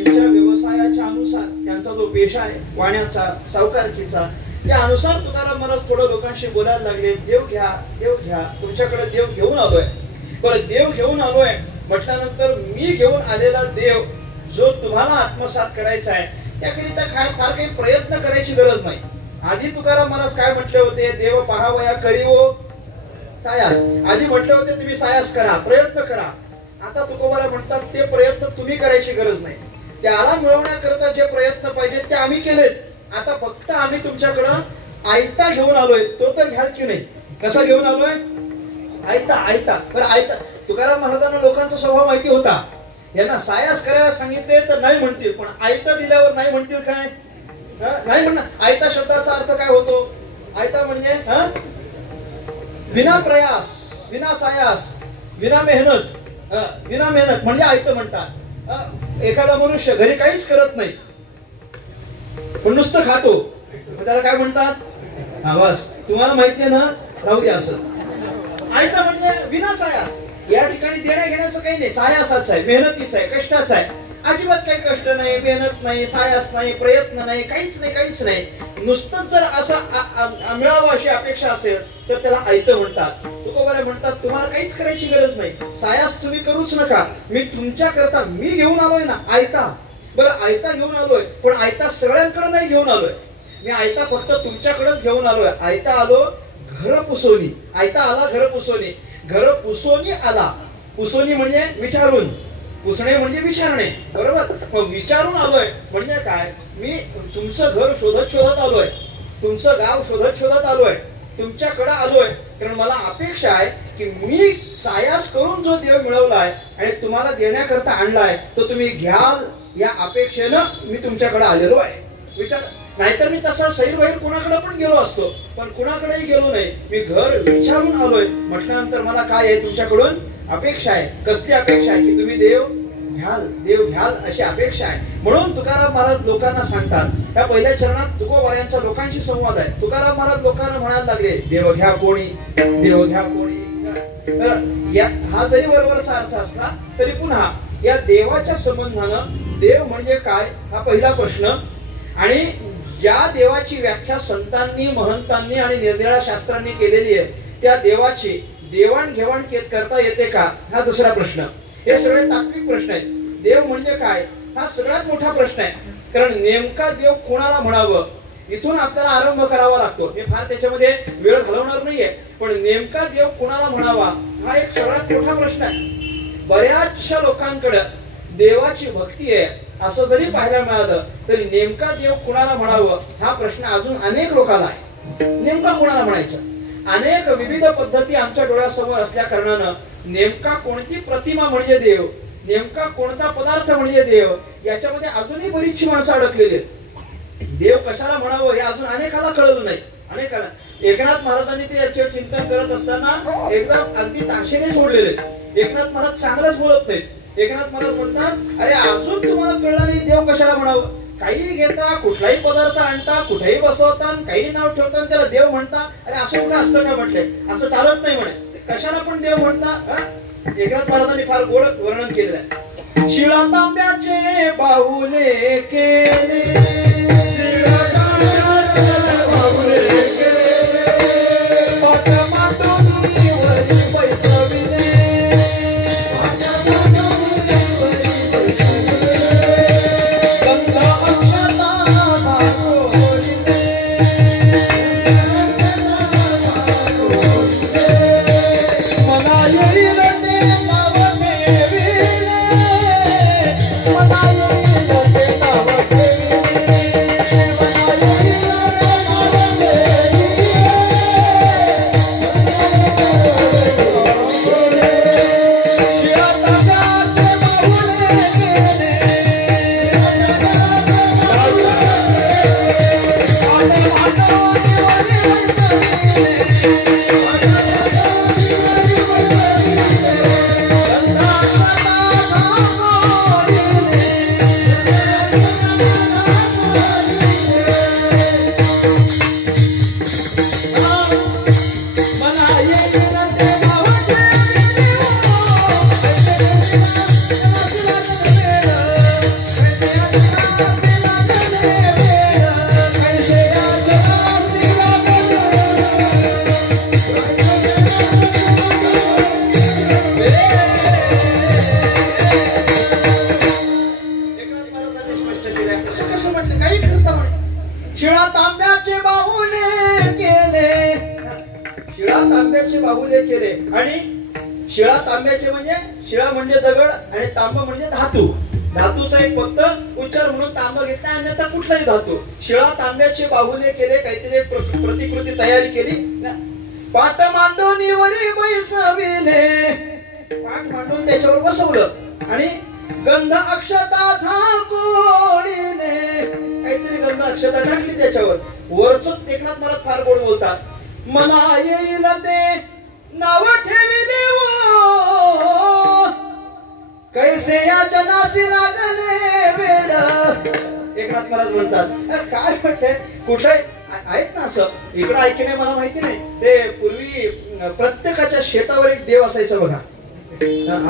त्यांच्या व्यवसायाच्या अनुसार त्यांचा जो पेशा आहे वाण्याचा सावकारकीचा त्या अनुसार तुकाराम महाराज थोडं लोकांशी बोलायला लागले. देव घ्या तुमच्याकडे देव घेऊन आलोय. बरं देव घेऊन आलोय म्हटल्यानंतर मी घेऊन आलेला देव जो तुम्हाला आत्मसात करायचा आहे त्याकरिता फार काही प्रयत्न करायची गरज नाही. आधी तुकाराम महाराज काय म्हटले होते, देव पहावया करीवो सायास. आधी म्हटले होते तुम्ही सायास करा, प्रयत्न करा. आता तुकोबाला म्हणतात ते प्रयत्न तुम्ही करायची गरज नाही. त्याला मिळवण्याकरता जे प्रयत्न पाहिजे ते आम्ही केलेत. आता फक्त आम्ही तुमच्याकडं आयता घेऊन आलोय तो तर घ्याल की नाही? कसा घेऊन आलोय? आयता. आयता. बरं आयता. तुकाराम महाराजांना लोकांचा स्वभाव माहिती होता. यांना सायास करायला सांगितले तर नाही म्हणतील, पण आयता दिल्यावर नाही म्हणतील काय? नाही म्हणणार. आयता शब्दाचा अर्थ काय होतो? आयता म्हणजे विना प्रयास, विना सायास, विना मेहनत म्हणजे आयतं म्हणतात. एखादा मनुष्य घरी काहीच करत नाही पण नुसतं खातो, त्याला काय म्हणतात? बस तुम्हाला माहिती आहे ना, राहू द्या असं. आयतं म्हणजे विना सायास. या ठिकाणी देण्या घेण्याचं काही नाही, सायासाच आहे, मेहनतीच आहे, कष्टाच आहे. अजिबात काही कष्ट नाही, मेहनत नाही, सायास नाही, प्रयत्न नाही, काहीच नाही. नुसतंच जर असं मिळावं अशी अपेक्षा असेल तर त्याला आयतं म्हणतात. तुकोबारे म्हणतात तुम्हाला काहीच करायची गरज नाही, सायास तुम्ही करूच नका, मी तुमच्या करता मी घेऊन आलोय ना आयता. बरं आयता घेऊन आलोय, पण आयता सगळ्यांकडे नाही घेऊन आलोय मी, आयता फक्त तुमच्याकडेच घेऊन आलोय. आयता आलो घर पुसोनी. आयता आला घर पुसोनी. घर पुसोनी आला. पुसोनी म्हणजे विचारून, पुसणे म्हणजे विचारणे, बरोबर? मग विचारून आलोय म्हणजे काय? मी तुमचं घर शोधत आलोय, तुमचं गाव शोधत आलोय, तुमच्याकडे आलोय, कारण मला अपेक्षा आहे की मी सायास करून जो देव मिळवलाय आणि तुम्हाला देण्याकरता आणलाय तो तुम्ही घ्याल या अपेक्षेनं मी तुमच्याकडे आलेलो आहे. विचार. नाहीतर मी तसा सैरवैर कुणाकडे पण गेलो असतो, पण कुणाकडेही गेलो नाही. मी घर विचारून आलोय म्हटल्यानंतर मला काय आहे? तुमच्याकडून अपेक्षा आहे. कसली अपेक्षा आहे? की तुम्ही देव घ्याल अशी अपेक्षा आहे. म्हणून तुकाराम महाराज लोकांना सांगतात, या पहिल्या चरणात तुकोबाऱ्यांच्या लोकांशी संवाद आहे. तुकाराम महाराज लोकांना म्हणायला लागले, देव घ्या कोणी, देव घ्या कोणी. हा जरी बरोबरचा अर्थ असला तरी पुन्हा या देवाच्या संबंधानं देव म्हणजे काय हा पहिला प्रश्न, आणि या देवाची व्याख्या संतांनी, महंतांनी आणि निरनिराळ्या शास्त्रांनी केलेली आहे, त्या देवाची देवाणघेवाण करता येते का हा दुसरा प्रश्न. हे सगळे तात्विक प्रश्न आहेत. देव म्हणजे काय हा सगळ्यात मोठा प्रश्न आहे, कारण नेमका देव कोणाला म्हणावं इथून आपल्याला आरंभ करावा लागतो. मी फार त्याच्यामध्ये वेळ घालवणार नाहीये, पण नेमका देव कोणाला म्हणावा हा एक सगळ्यात मोठा प्रश्न आहे. बऱ्याचशा लोकांकडे देवाची भक्ती आहे असं जरी पाहायला मिळालं तरी नेमका देव कुणाला म्हणावं हा प्रश्न अजून अनेक लोकांना आहे. नेमका कुणाला म्हणायचं? अनेक विविध पद्धती आमच्या डोळ्यासमोर असल्या कारणानं नेमका कोणती प्रतिमा म्हणजे देव, नेमका कोणता पदार्थ म्हणजे देव, याच्यामध्ये अजूनही बरीचशी माणसं अडकलेली आहेत. देव कशाला म्हणावं हे अजून अनेकाला कळलं नाही. अनेकाला एकनाथ महाराजांनी ते याच्यावर चिंतन करत असताना एकदम अगदी ताशेने सोडलेले. एकनाथ महाराज चांगलंच बोलत नाहीत. एकनाथ महाराज म्हणतात, अरे अजून तुम्हाला कळलं नाही देव कशाला म्हणावं? काही घेता, कुठलाही पदार्थ आणता, कुठेही बसवता, काही नाव ठेवता, त्याला देव म्हणता. अरे असं कुठं असतं का म्हटलंय? असं चालत नाही म्हणे. कशाला पण देव म्हणता? एकनाथ महाराजांनी फार गोड वर्णन केलेलं आहे. शिळा तांब्याचे बाहुले केले, बाहुले केले. आणि शिळा तांब्याचे म्हणजे, शिळा म्हणजे दगड आणि तांब म्हणजे धातू. धातूचा एक फक्त उपचार म्हणून तांबा घेतला, अन्यथा कुठलाही धातू. शिळा तांब्याचे बाहुले केले, काहीतरी प्रतिकृती तयारी केली, पाट मांडून वरी बैसविले, पाट मांडून त्याच्यावर बसवलं आणि गंध अक्षता झाकोळीने, काहीतरी गंध अक्षता टाकली त्याच्यावर. वरच एकनाथ महाराज फार गोड बोलतात, मना येईल ते नाव ठेविले वो, कैसे या जनासी लागले वेड. एकनाथ महाराज म्हणतात, काय म्हणते कुठे आहेत ना असं, इकडं ऐकणे मला माहिती नाही. ते पूर्वी प्रत्येकाच्या शेतावर एक देव असायचा बघा,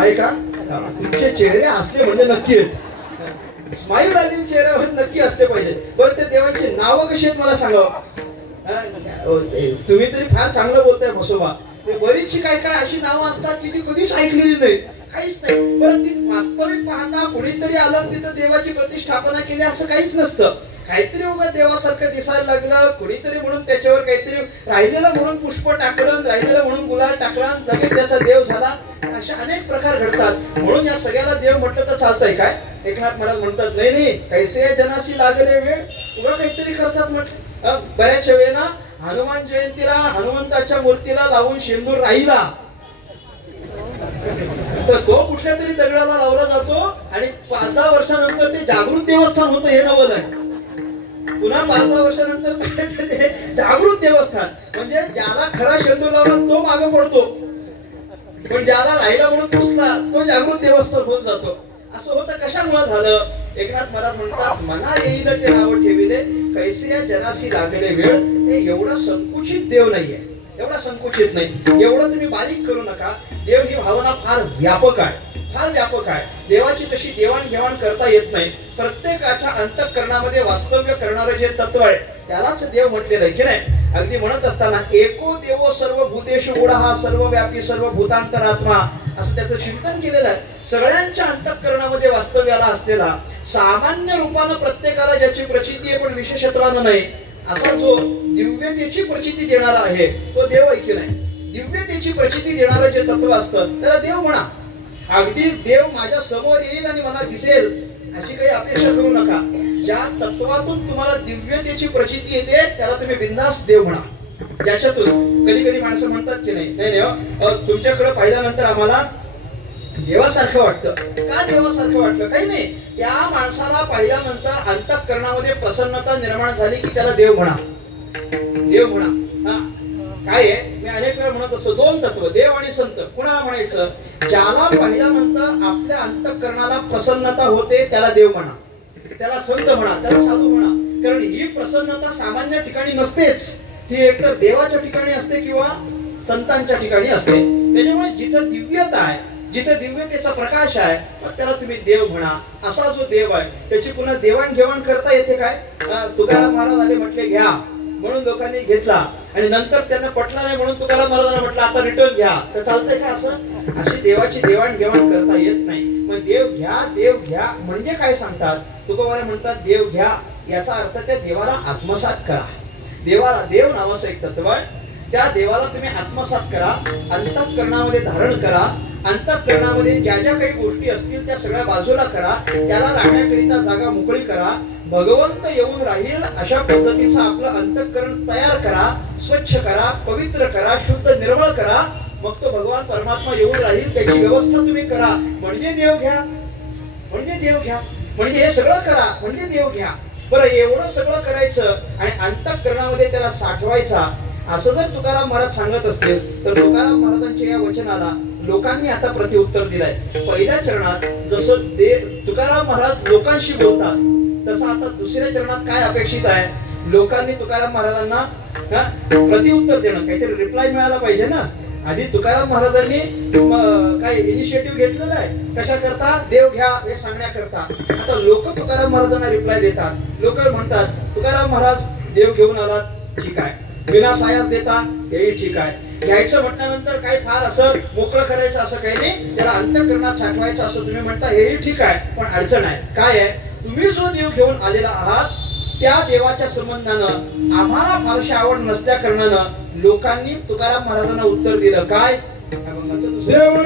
आहे का? तुमचे चेहरे असले म्हणजे नक्की आहेत, स्माईल आलेले चेहऱ्यावर नक्की असले पाहिजे. बरं ते देवांची नावं कशी आहेत मला सांगा. तुम्ही तरी फार चांगलं बोलताय म्हसोबा. ते बरीचशी काय काय अशी नावं असतात की ती कधीच ऐकलेली नाही, काहीच नाही. परत ती वास्तविक पाहता कुणीतरी आलं तिथं देवाची प्रतिष्ठापना केली असं काहीच नसतं. काहीतरी उगा देवासारखं दिसायला लागलं, कुणीतरी म्हणून त्याच्यावर काहीतरी राहिलेलं म्हणून पुष्प टाकलं, राहिलेलं म्हणून गुलाल टाकला, लगेच त्याचा देव झाला. अशा अनेक प्रकार घडतात. म्हणून या सगळ्याला देव म्हटलं तर चालतंय काय? एकनाथ महाराज म्हणतात, नाही नाही, कैसे जनासी लागले वेळ, उगा काहीतरी करतात म्हटलं. बऱ्याच वेळेला हनुमान जयंतीला हनुमंताच्या मूर्तीला लावून शेंदूर राहिला तर तो कुठल्या तरी दगडाला लावला जातो आणि 5-10 वर्षानंतर ते जागृत देवस्थान होतं, हे नवल आहे. पुन्हा 5-10 वर्षानंतर ते जागृत देवस्थान, म्हणजे ज्याला खरा शेंदूर लावला तो मागे पडतो, पण ज्याला राहिला म्हणून पुसला तो जागृत देवस्थान होऊन जातो. असं होतं. कशामुळे झालं? एकनाथ महाराज म्हणतात, मना येईल ते नाव ठेविले, कैसे या जनासी लागले वेळ. हे एवढा संकुचित देव नाहीये, एवढा संकुचित नाही, एवढं तुम्ही बारीक करू नका. देव ही भावना फार व्यापक आहे, फार व्यापक आहे. देवाची तशी देवाणघेवाण करता येत नाही. प्रत्येकाच्या अंतःकरणामध्ये वास्तव्य करणारं जे तत्व आहे त्यालाच देव म्हटलेलं आहे की नाही. अगदी म्हणत असताना एको देवो सर्व भूतेषु गुढः सर्वव्यापी सर्व भूतांतरात्मा, असं त्याचं चिंतन केलेलं आहे. सगळ्यांच्या अंतःकरणामध्ये वास्तव्याला असलेला, सामान्य रूपानं प्रत्येकाला ज्याची प्रचिती आहे पण विशेषत्वानं नाही, असा जो दिव्यतेची प्रचिती देणारा आहे तो देव आहे की नाही. दिव्यतेची प्रचिती देणारं जे तत्व असतं त्याला देव म्हणा. अगदी देव माझ्या समोर येईल आणि मला दिसेल अशी काही अपेक्षा करू नका. ज्या तत्वातून तुम्हाला दिव्यतेची प्रचिती येते त्याला तुम्ही बिनधास्त देव म्हणा. ज्याच्यातून कधी कधी माणसं म्हणतात की नाही नाही तुमच्याकडे पाहिल्यानंतर आम्हाला देवासारखं वाटतं. का देवासारखं वाटलं? काही नाही, त्या माणसाला पाहिल्यानंतर अंतःकरणामध्ये प्रसन्नता निर्माण झाली की त्याला देव म्हणा, देव म्हणा. काय आहे, मी अनेक वेळा म्हणत असतो, 2 तत्व, देव आणि संत. कुणाला म्हणायचं? ज्याला पाहिल्यानंतर आपल्या अंतःकरणाला प्रसन्नता होते त्याला देव म्हणा, त्याला संत म्हणा, त्याला साधू म्हणा. कारण ही प्रसन्नता सामान्य ठिकाणी नसतेच, ती एकतर देवाच्या ठिकाणी असते किंवा संतांच्या ठिकाणी असते. त्याच्यामुळे जिथं दिव्यता आहे, जिथे दिव्यतेचा प्रकाश आहे मग त्याला तुम्ही देव म्हणा. असा जो देव आहे त्याची पुन्हा देवाणघेवाण करता येते काय? तुकाराम महाराज आले म्हटले घ्या म्हणून लोकांनी घेतला आणि नंतर त्यांना पटला नाही म्हणून तुकाराम महाराजांना म्हटलं आता रिटर्न घ्या, तर चालतंय का? असं अशी देवाची देवाणघेवाण करता येत नाही. मग देव घ्या, देव घ्या म्हणजे काय सांगतात? तुकोबारे म्हणतात देव घ्या याचा अर्थ त्या देवाला आत्मसात करा. देवाला, देव नावाचं एक तत्व आहे, त्या देवाला तुम्ही आत्मसात करा, अंतःकरणामध्ये धारण करा. अंतःकरणामध्ये ज्या ज्या काही गोष्टी असतील त्या सगळ्या बाजूला करा, त्याला राहण्याकरिता जागा मोकळी करा. भगवंत येऊन राहील अशा पद्धतीचं आपलं अंतःकरण तयार करा, स्वच्छ करा, पवित्र करा, शुद्ध निर्मळ करा. मग तो भगवान परमात्मा येऊन राहील त्याची व्यवस्था तुम्ही करा. म्हणजे देव घ्या, म्हणजे देव घ्या, म्हणजे हे सगळं करा म्हणजे देव घ्या. बरं, एवढं सगळं करायचं आणि अंतःकरणामध्ये त्याला साठवायचा असं जर तुकाराम महाराज सांगत असतील तर तुकाराम महाराजांच्या या वचनाला लोकांनी आता प्रतिउत्तर दिलंय. पहिल्या चरणात जसं तुकाराम महाराज लोकांशी बोलतात तसं आता दुसऱ्या चरणात काय अपेक्षित आहे? लोकांनी तुकाराम महाराजांना प्रतिउत्तर देणं, काहीतरी रिप्लाय मिळाला पाहिजे ना. आधी तुकाराम महाराजांनी काय इनिशिएटिव्ह घेतलेला आहे कशा करता? देव घ्या हे सांगण्याकरता. आता लोक तुकाराम महाराजांना रिप्लाय देतात. लोक म्हणतात तुकाराम महाराज देव घेऊन आलात, ठीक आहे, विना सायास देता हेही ठीक आहे. घ्यायचं म्हटल्यानंतर काय फार असं मोकळं करायचं असं काही नाही, त्याला अंतःकरणात साठवायचं असं तुम्ही म्हणता हेही ठीक आहे. पण अडचण आहे. काय आहे? तुम्ही जो देव घेऊन आलेला आहात त्या देवाच्या संबंधानं आम्हाला फारशी आवड नसल्या कारणानं लोकांनी तुकाराम महाराजांना उत्तर दिलं काय? देव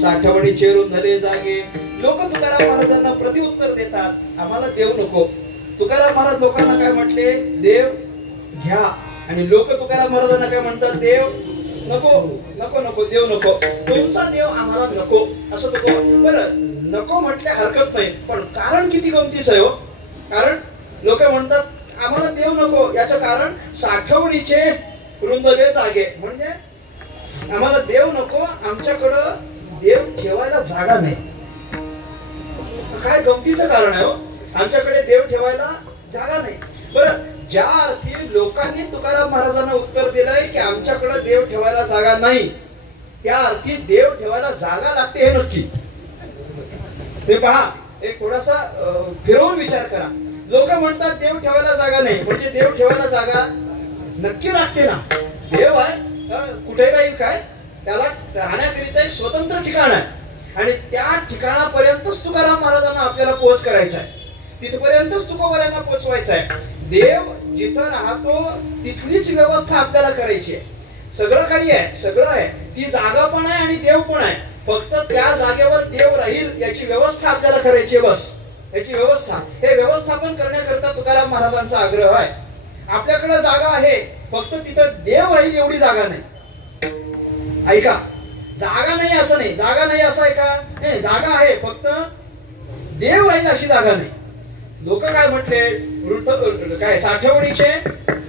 साठवणी चेरून नले जागे. लोक तुकाराम महाराजांना प्रतिउत्तर देतात, आम्हाला देव नको. तुकाराम महाराज लोकांना काय म्हटले? देव घ्या. आणि लोक तुकाराम महाराजांना काय म्हणतात? देव नको नको नको, देव नको, तुमचा देव आम्हाला नको असं नको. बरं, नको म्हटले हरकत नाही, पण कारण किती गमतीच आहे हो. कारण लोक म्हणतात आम्हाला देव नको, याचं कारण साठवणीचे रुंदले जागे. म्हणजे आम्हाला देव नको, आमच्याकडं देव ठेवायला जागा नाही. काय गमतीचं कारण आहे हो, आमच्याकडे देव ठेवायला जागा नाही. बरं, ज्या अर्थी लोकांनी तुकाराम महाराजांना उत्तर दिलंय की आमच्याकडे देव ठेवायला जागा नाही, त्या अर्थी देव ठेवायला जागा लागते हे नक्की. ते पहा, एक थोडासा फिरवून विचार करा. लोक म्हणतात देव ठेवायला जागा नाही, म्हणजे देव ठेवायला जागा नक्की लागते ना. देव आहे कुठे राहील काय, त्याला राहण्याकरिता एक स्वतंत्र ठिकाण आहे आणि त्या ठिकाणापर्यंतच तुकाराम महाराजांना आपल्याला पोहोच करायचा आहे, तिथपर्यंतच तुकोबाऱ्यांना पोहोचवायचं आहे. देव जिथं राहतो तिथलीच व्यवस्था आपल्याला करायची आहे. सगळं काही आहे, सगळं आहे, ती जागा पण आहे आणि देव पण आहे. फक्त त्या जागेवर देव राहील याची व्यवस्था आपल्याला करायची आहे, बस. याची व्यवस्था, हे व्यवस्थापन करण्याकरता तुकाराम महाराजांचा आग्रह आहे. आपल्याकडे जागा आहे, फक्त तिथं देव राहील एवढी जागा नाही. ऐका, जागा नाही असं नाही, जागा नाही असं आहे का? नाही, जागा आहे, फक्त देव राहील अशी जागा नाही. लोक काय म्हटले? काय साठवणीचे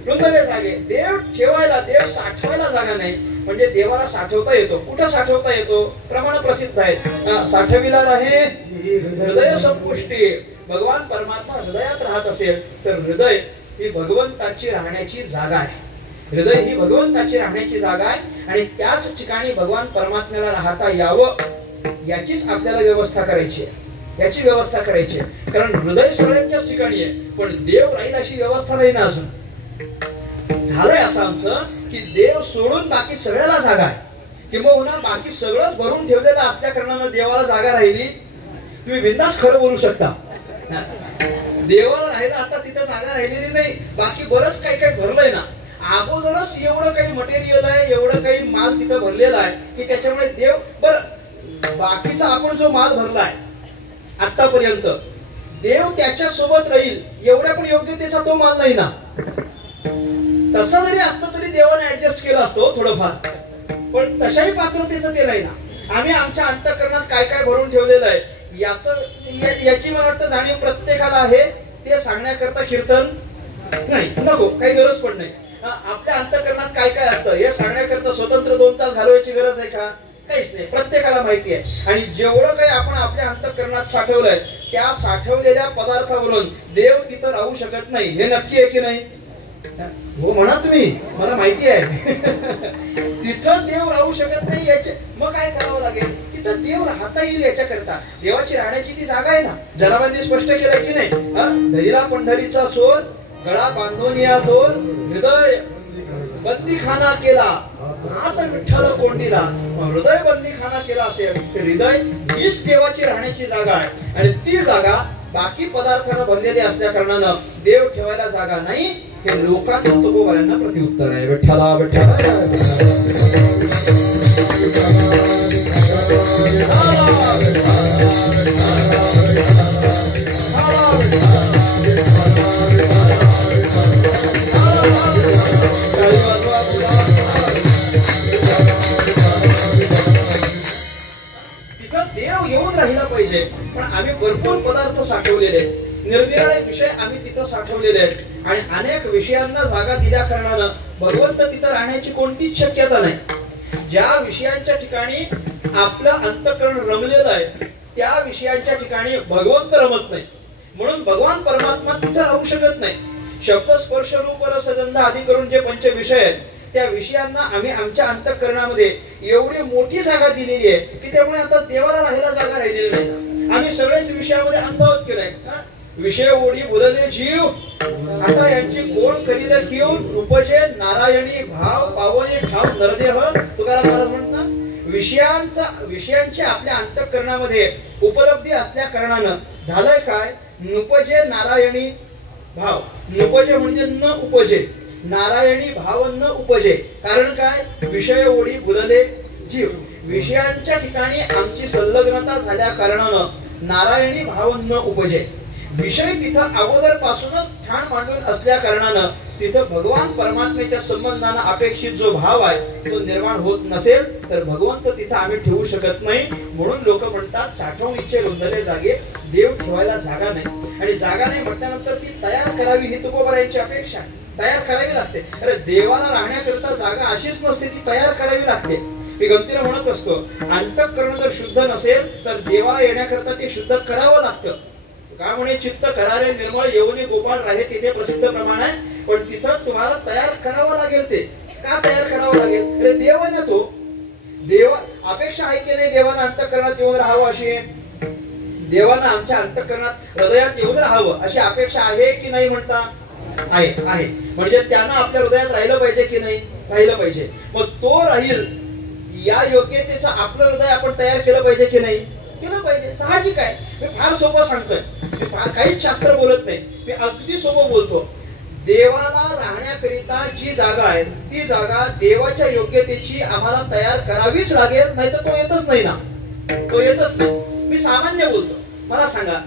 रुंदले जागे. देव ठेवायला, देव साठवायला जागा नाही. म्हणजे देवाला साठवता येतो. कुठं साठवता येतो? प्रमाण प्रसिद्ध आहेत. साठविला राहे हृदय संपुष्टी. भगवान परमात्मा हृदयात राहत असेल तर हृदय ही भगवंताची राहण्याची जागा आहे. हृदय ही भगवंताची राहण्याची जागा आहे आणि त्याच ठिकाणी भगवान परमात्म्याला राहता यावं याचीच आपल्याला व्यवस्था करायची आहे. याची व्यवस्था करायची आहे. कारण हृदय सगळ्यांच्याच ठिकाणी आहे, पण देव राहील अशी व्यवस्था नाही ना अजून. झालंय असं आमचं की देव सोडून बाकी सगळ्याला जागा आहे, किंवा बाकी सगळंच भरून ठेवलेलं असल्या कारणानं देवाला जागा राहिली. तुम्ही बिनधास्त खरं बोलू शकता. देवाला राहिलं आता तिथं जागा राहिलेली नाही. बाकी बरंच काही काही भरलंय ना. अगोदरच एवढं काही मटेरियल आहे, एवढं काही माल तिथं भरलेला आहे की त्याच्यामुळे देव, बरं बाकीचा आपण जो माल भरलाय आतापर्यंत, देव त्याच्या सोबत राहील एवढ्या पण योग्यतेचा तो माल नाही ना. तसं जरी असतं तरी देवाने ऍडजस्ट केलं असतं थोडंफार, पण तशाही पात्रतेचं ते नाही ना. आम्ही आमच्या अंतःकरणात काय काय भरून ठेवलेलं आहे याची मला वाटतं जाणीव प्रत्येकाला आहे. ते सांगण्याकरता कीर्तन नाही, नको, काही गरज पण नाही. आपल्या अंतःकरणात काय काय असतं हे सांगण्याकरता स्वतंत्र 2 तास घालवायची गरज आहे का? काहीच नाही, प्रत्येकाला माहिती आहे. आणि जेवढं काही आपण आपल्या अंतःकरणात साठवलंय त्या साठवलेल्या पदार्थावरून देव तिथं राहू शकत नाही, हे नक्की आहे की नाही? हो म्हणा तुम्ही, मला माहिती आहे. तिथं देव राहू शकत नाही, याचे मग काय करावं लागेल? तिथं देव राहता येईल याच्याकरता देवाची राहण्याची ती जागा आहे ना. जराबांनी स्पष्ट केलं की नाही? दहिला पंढरीचा चोर, गळा बांधून या दोर, हृदय बंदीखाना केला, आता विठ्ठल कोंडीला. हृदय बंदीखाना केला असेल तर हृदय हीच देवाची राहण्याची जागा आहे. आणि ती जागा बाकी पदार्थांना भरलेली असल्या कारणानं देव ठेवायला जागा नाही, हे लोकांना तुकोबाऱ्यांना प्रतिउत्तर आहे. विठ्ठला विठ्ठला Oh भरपूर पदार्थ साठवलेले आहेत, निरनिराळे विषय आम्ही तिथं साठवलेले आहेत आणि अनेक विषयांना जागा दिल्या कारणानं भगवंत तिथं राहण्याची कोणतीच शक्यता नाही. ज्या विषयांच्या ठिकाणी आपलं अंतःकरण रमलेलं आहे त्या विषयांच्या ठिकाणी भगवंत रमत नाही, म्हणून भगवान परमात्मा तिथं राहू शकत नाही. शब्द स्पर्श रूप रस गंध आदी करून जे पंच विषय आहेत त्या विषयांना आम्ही आमच्या अंतःकरणामध्ये एवढी मोठी जागा दिलेली आहे की त्यामुळे आता देवाला राहायला जागा राहिलेली नाही. आम्ही सगळेच विषयामध्ये अंतर्गत केलंय. विषय ओढी बोलले जीव आता यांची कोण करील कीव उपजे नारायणी भाव पावने ठाव नरदेह. तुकाराम महाराज म्हणतात विषयांची आपल्या अंतःकरणामध्ये उपलब्धी असल्या कारणानं झालंय काय, नुपजे नारायणी भाव. नुपजे म्हणजे न उपजे, नारायणी भाव न उपजे. कारण काय, विषय ओढी बोलले जीव. विषयांच्या ठिकाणी आमची संलग्नता झाल्या कारणानं नारायणी भाव न उपजे. विषय तिथं अगोदर पासूनच ठाण मांडून असल्या कारणानं तिथं भगवान परमात्म्याच्या संबंधानं अपेक्षित जो भाव आहे तो निर्माण होत नसेल तर भगवंत तिथं आम्ही ठेवू शकत नाही. म्हणून लोक म्हणतात साठवणीचे रुंदले जागे, देव ठेवायला जागा नाही. आणि जागा नाही म्हटल्यानंतर ती तयार करावी ही तुकोबरायांची अपेक्षा, तयार करावी लागते. अरे देवाला राहण्याकरता जागा अशीच नसते, ती तयार करावी लागते. मी गमतीला म्हणत असतो, अंतःकरण जर शुद्ध नसेल तर देवाला येण्याकरता ते शुद्ध करावं लागतं. का म्हणे चित्त करारे निर्मळ येऊन गोपाळ राहे, तिथे प्रसिद्ध प्रमाण आहे. पण तिथं तुम्हाला तयार करावं लागेल. ते का तयार करावं लागेल, अरे देव आहे ना तो. देव अपेक्षा आहे की नाही देवानं अंतःकरणात येऊन राहावं अशी, देवानं आमच्या अंतःकरणात हृदयात येऊन राहावं अशी अपेक्षा आहे की नाही म्हणता, आहे. म्हणजे त्यानं आपल्या हृदयात राहिलं पाहिजे की नाही, राहिलं पाहिजे. मग तो राहील या योग्यतेचं आपलं हृदय आपण तयार केलं पाहिजे की नाही, केलं पाहिजे. साहजिक आहे. मी फार सोपं सांगतोय, मी फार काहीच शास्त्र बोलत नाही, मी अगदी सोपं बोलतो. देवाला राहण्याकरिता जी जागा आहे ती जागा देवाच्या योग्यतेची आम्हाला तयार करावीच लागेल, नाही तर तो येतच नाही ना, तो येतच नाही. मी सामान्य बोलतो. मला सांगा,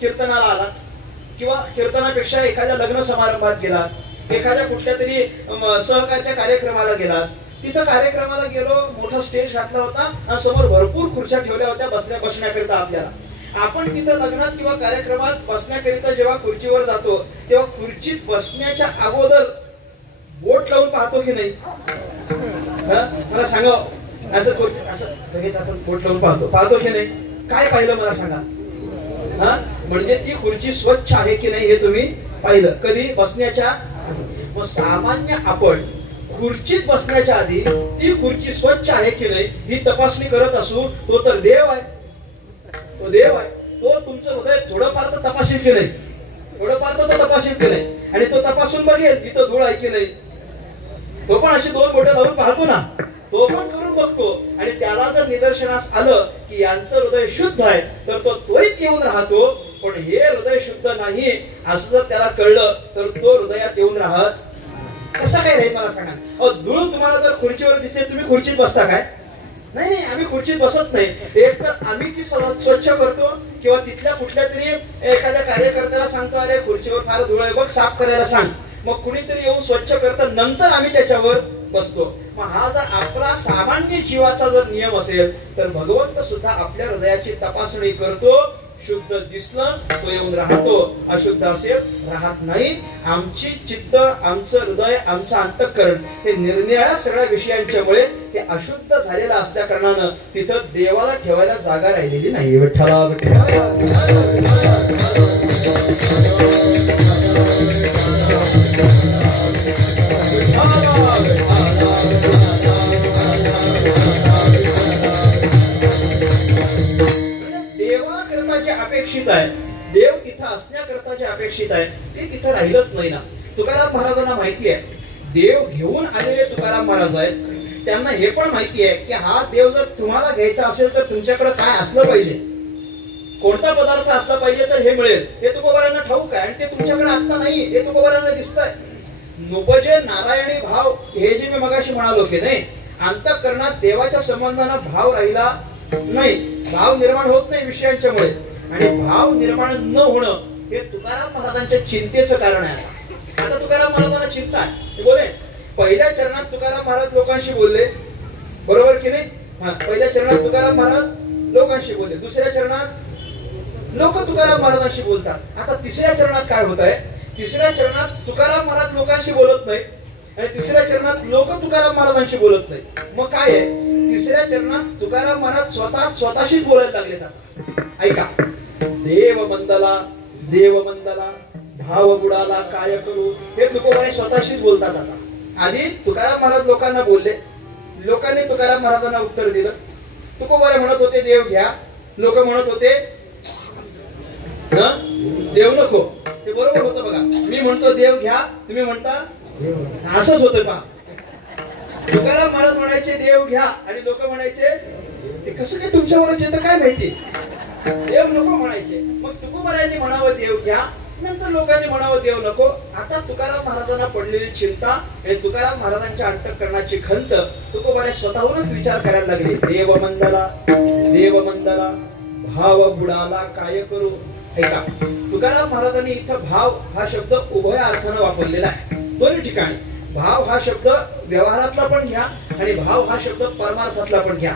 कीर्तनाला आला किंवा कीर्तनापेक्षा एखाद्या लग्न समारंभात गेला, एखाद्या कुठल्या तरी सहकार्याच्या कार्यक्रमाला गेला, तिथं कार्यक्रमाला गेलो, मोठा स्टेज घातला होता आणि समोर भरपूर खुर्च्या ठेवल्या होत्या बसण्याकरिता आपल्याला. आपण तिथं लग्नात किंवा कार्यक्रमात बसण्याकरिता जेव्हा खुर्चीवर जातो तेव्हा खुर्चीत बसण्याच्या अगोदर बोट लावून पाहतो की नाही, मला सांगा. असं लगेच आपण बोट लावून पाहतो की नाही, काय पाहिलं मला सांगा. म्हणजे ती खुर्ची स्वच्छ आहे की नाही हे तुम्ही पाहिलं कधी, बसण्याच्या. मग सामान्य आपण खुर्चीत बसण्याच्या आधी ती खुर्ची स्वच्छ आहे की नाही ही तपासणी करत असू, तो तर देव आहे. तो देव आहे, तो तुमचं हृदय थोडंफार तर तपासील की नाही, थोडंफार तर तपासील की नाही. आणि तो तपासून बघेल इथं धूळ आहे की नाही. तो पण अशी दोन बोटं लावून पाहतो ना, तो पण करून बघतो. आणि त्याला जर निदर्शनास आलं की यांचं हृदय शुद्ध आहे तर तो त्वरित येऊन राहतो. पण हे हृदय शुद्ध नाही असं जर त्याला कळलं तर तो हृदयात येऊन राहत कसं काय राहील मला सांगा. धूळ तुम्हाला जर खुर्चीवर दिसते तुम्ही खुर्चीत बसता काय, नाही. आम्ही खुर्चीत बसत नाही. एक तर आम्ही ती स्वच्छ करतो किंवा तिथल्या कुठल्या तरी एखाद्या कार्यकर्त्याला सांगतो, अरे खुर्चीवर फार धूळ आहे बघ, साफ करायला सांग. मग कुणीतरी येऊन स्वच्छ करतं, नंतर आम्ही त्याच्यावर बसतो. मग हा जर आपला सामान्य जीवाचा जर नियम असेल तर भगवंत सुद्धा आपल्या हृदयाची तपासणी करतो. शुद्ध दिसलं तो येऊन राहतो, अशुद्ध असेल राहत नाही. आमची चित्त, आमचं हृदय, आमचं अंतःकरण हे निरनिराळ्या सगळ्या विषयांच्या मुळे ते अशुद्ध झालेलं असल्या कारणानं तिथं देवाला ठेवायला जागा राहिलेली नाही. विठ्ठला देवाकरता जे अपेक्षित आहे, देव तिथं असण्याकरता जे अपेक्षित आहे ते तिथं राहिलंच नाही ना. तुकाराम महाराजांना माहिती आहे, देव घेऊन आलेले तुकाराम महाराज आहेत, त्यांना हे पण माहिती आहे की हा देव जर तुम्हाला घ्यायचा असेल तर तुमच्याकडे काय असलं पाहिजे, कोणता पदार्थ असला पाहिजे तर हे मिळेल. हे तुकोबारांना ठाऊक आहे आणि ते तुमच्याकडे आता नाही, हे तुकोबारांना दिसतंय. नुपजे नारायणी भाव, हे जे मी मगाशी म्हणालो की नाही, अंतःकरणात देवाच्या संबंधानं भाव राहिला नाही, भाव निर्माण होत नाही विषयांच्या मुळे. आणि भाव निर्माण न होणं हे तुकाराम महाराजांच्या चिंतेचं कारण आहे. आता तुकाराम महाराजांना चिंता आहे, बोले पहिल्या चरणात तुकाराम महाराज लोकांशी बोलले, बरोबर की नाही. पहिल्या चरणात तुकाराम महाराज लोकांशी बोलले, दुसऱ्या चरणात लोक तुकाराम महाराजांशी बोलतात. आता तिसऱ्या चरणात काय होत आहे? तिसऱ्या चरणात तुकाराम महाराज लोकांशी बोलत नाही आणि तिसऱ्या चरणात लोक तुकाराम महाराजांशी बोलत नाही. मग काय आहे? तिसऱ्या चरणात तुकाराम महाराज स्वतःशीच बोलायला लागलेत. आता ऐका, देव मंदला भाव बुडाला काय करू, हे तुकोबाई स्वतःशीच बोलतात. आता आधी तुकाराम महाराज लोकांना बोलले, लोकांनी तुकाराम महाराजांना उत्तर दिलं. तुकोबाई म्हणत होते देव घ्या, लोक म्हणत होते देव नको. ते बरोबर होतं बघा. मी म्हणतो देव घ्या, तुम्ही म्हणता असंच होतं पहा. तुकाराम महाराज म्हणायचे देव घ्या आणि लोक म्हणायचे ते कसं काय तुमच्यावरच येतं काय माहिती, देव नको म्हणायचे. मग तुकोबारायांनी म्हणावं देव घ्या, नंतर लोकांनी म्हणावं देव नको. आता तुकाराम महाराजांना पडलेली चिंता आणि तुकाराम महाराजांच्या अंतःकरणाची खंत तुकोबाने स्वतःहूनच विचार करायला लागले. देव मंदला भाव बुडाला काय करू. ऐका, तुकाराम महाराजांनी इथं भाव हा शब्द उभय अर्थानं वापरलेला आहे. दोन्ही ठिकाणी भाव हा शब्द व्यवहारातला पण घ्या आणि भाव हा शब्द परमार्थातला पण घ्या.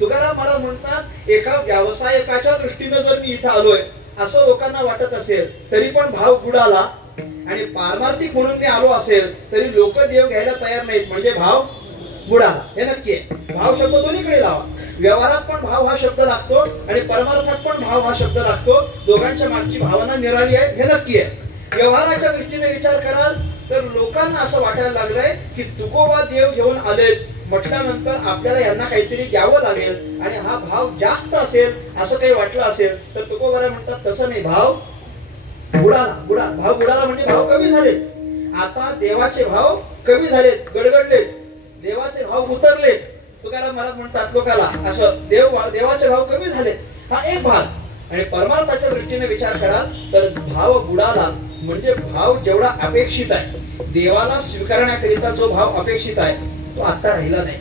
तुकाराम महाराज म्हणतात एका व्यावसायिकाच्या दृष्टीने जर मी इथं आलोय असं लोकांना वाटत असेल तरी पण भाव बुडाला, आणि पारमार्थिक म्हणून मी आलो असेल तरी लोक देव घ्यायला तयार नाहीत, म्हणजे भाव बुडाला. हे नक्की आहे. भाव शब्द दोन्हीकडे लावा. व्यवहारात पण भाव हा शब्द लागतो आणि परमार्थात पण भाव हा शब्द लागतो. दोघांच्या मागची भावना निराळी आहे, हे नक्की आहे. व्यवहाराच्या दृष्टीने विचार कराल तर लोकांना असं वाटायला लागलंय की तुकोबा देव घेऊन आले म्हटल्यानंतर आपल्याला यांना काहीतरी द्यावं लागेल आणि हा भाव जास्त असेल असं काही वाटलं असेल तर तुकोबारा म्हणतात तसं नाही, भाव बुडाला म्हणजे भाव कमी झालेत. आता देवाचे भाव कमी झालेत, गडगडलेत, देवाचे भाव उतरलेत. तुकाराम महाराज म्हणतात लोकाला असं देवाचे भाव कमी झालेत. हा एक भाग. आणि परमार्थाच्या दृष्टीने विचार कराल तर भाव बुडाला म्हणजे भाव जेवढा अपेक्षित आहे, देवाला स्वीकारण्याकरिता जो भाव अपेक्षित आहे तो आता राहिला नाही.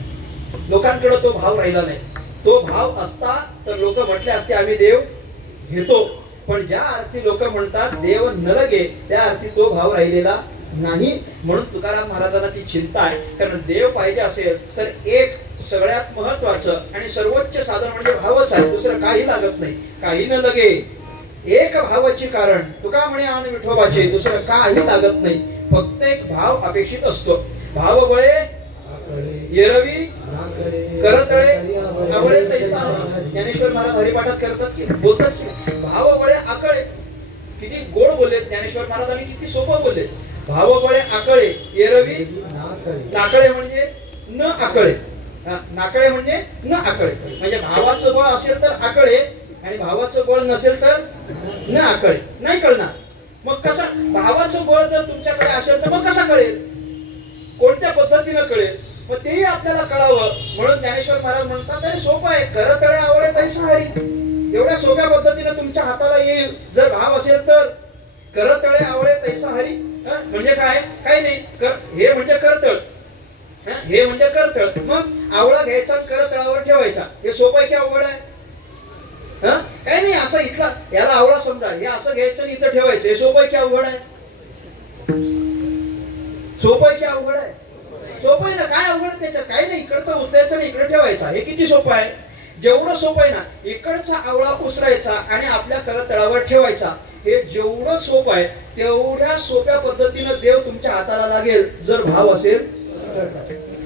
लोकांकडे तो भाव राहिला नाही. तो भाव असता तर लोक म्हटले असते आम्ही देव घेतो, पण ज्या अर्थी लोक म्हणतात देव न लगे त्या अर्थी तो भाव राहिलेला नाही. म्हणून तुकाराम महाराजांना ती चिंता आहे. कारण देव पाहिजे असेल तर एक सगळ्यात महत्वाचं आणि सर्वोच्च साधन म्हणजे भावच आहे, दुसरं काही लागत नाही. काही न लगे एक भावाची कारण तुका म्हणे आन विठोबाचे, दुसरं काही लागत नाही. फक्त एक भाव अपेक्षित असतो. भाव बळे येरवी करतळे आवळे तैसा. ज्ञानेश्वर महाराज हरिपाठात करतात की बोलतात की भाव बळे आकळे. किती गोड बोलले ज्ञानेश्वर महाराजांनी, किती सोपं बोलले. भाव बळे आकळे येरवी नाकळे म्हणजे न आकळे. नाकळे म्हणजे न आकळे म्हणजे भावाचं बळ असेल तर आकळे आणि भावाचं बळ नसेल तर न आकळे. नाही कळणार. मग कसं भावाचं बळ जर तुमच्याकडे असेल तर मग कसं कळेल, कोणत्या पद्धतीनं कळेल, मग तेही आपल्याला कळावं. म्हणून ज्ञानेश्वर महाराज म्हणतात अरे सोपं आहे, करतळे आवळे तैसा हरी. एवढ्या सोप्या पद्धतीनं तुमच्या हाताला येईल जर भाव असेल तर. करतळे आवळे तैसा हरी म्हणजे काय? काही नाही. हे म्हणजे करतळ, हे म्हणजे करतळ. मग आवळा घ्यायचा करतळावर ठेवायचा. हे सोपं आहे की अवघड आहे? काही नाही. असं इथला याला आवळा समजा, हे असं घ्यायचं इथं ठेवायचं. हे सोपं आहे की अवघड आहे? सोपं आहे की अवघड आहे? सोपं आहे ना. काय अवघड त्याच्यात? काही नाही. इकडचं उचलायचं आणि इकडे ठेवायचा. हे किती सोपं आहे? जेवढं सोपं आहे ना, इकडचा आवळा उचलायचा आणि आपल्या करतळावर ठेवायचा, हे जेवढं सोपं आहे तेवढ्या सोप्या पद्धतीनं देव तुमच्या हाताला लागेल जर भाव असेल.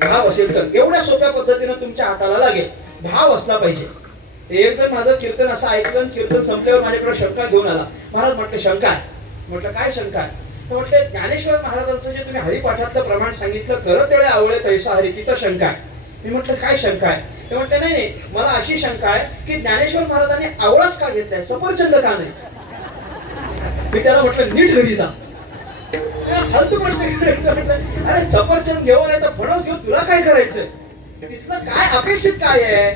भाव असेल तर एवढ्या सोप्या पद्धतीनं तुमच्या हाताला लागेल. भाव असला पाहिजे. एक जण माझं कीर्तन असं ऐकलं, कीर्तन संपल्यावर माझ्याकडे शंका घेऊन आला. महाराज म्हटलं शंका आहे. म्हटलं काय शंका आहे? तर म्हटले ज्ञानेश्वर महाराजांचं जे तुम्ही हरिपाठातलं प्रमाण सांगितलं करतळे आवळे तैसा हरी, तिथं शंका आहे. मी म्हटलं काय शंका आहे? ते म्हटलं नाही, मला अशी शंका आहे की ज्ञानेश्वर महाराजांनी आवळाच का घेतलाय, सफरचंद का नाही? मी त्याला म्हटलं नीट घरी जा. फालतू म्हटलं अरे सफरचंद घेऊ नाही तर फणस घेऊ, तुला काय करायचंय? तिथलं काय अपेक्षित काय आहे?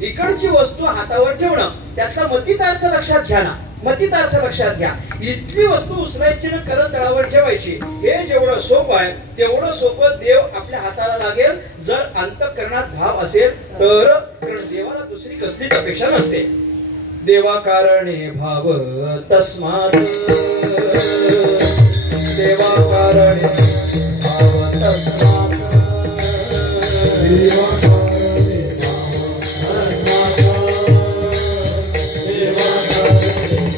इकडची वस्तू हातावर ठेवणं, त्यातला मतितार्थ लक्षात घ्या ना. मतितार्थ लक्षात घ्या. इथली वस्तू उचलायची ना करतळावर ठेवायची. हे जेवढं सोपं आहे तेवढं सोपं देव आपल्या हाताला लागेल जर अंतःकरणात भाव असेल तर. कारण देवाला दुसरी कसलीच अपेक्षा नसते. देवा कारणे भाव तस्मात्, देवा कारणे भाव तस्मात्, देवा कारणे भाव तस्मात्, देवा कारणे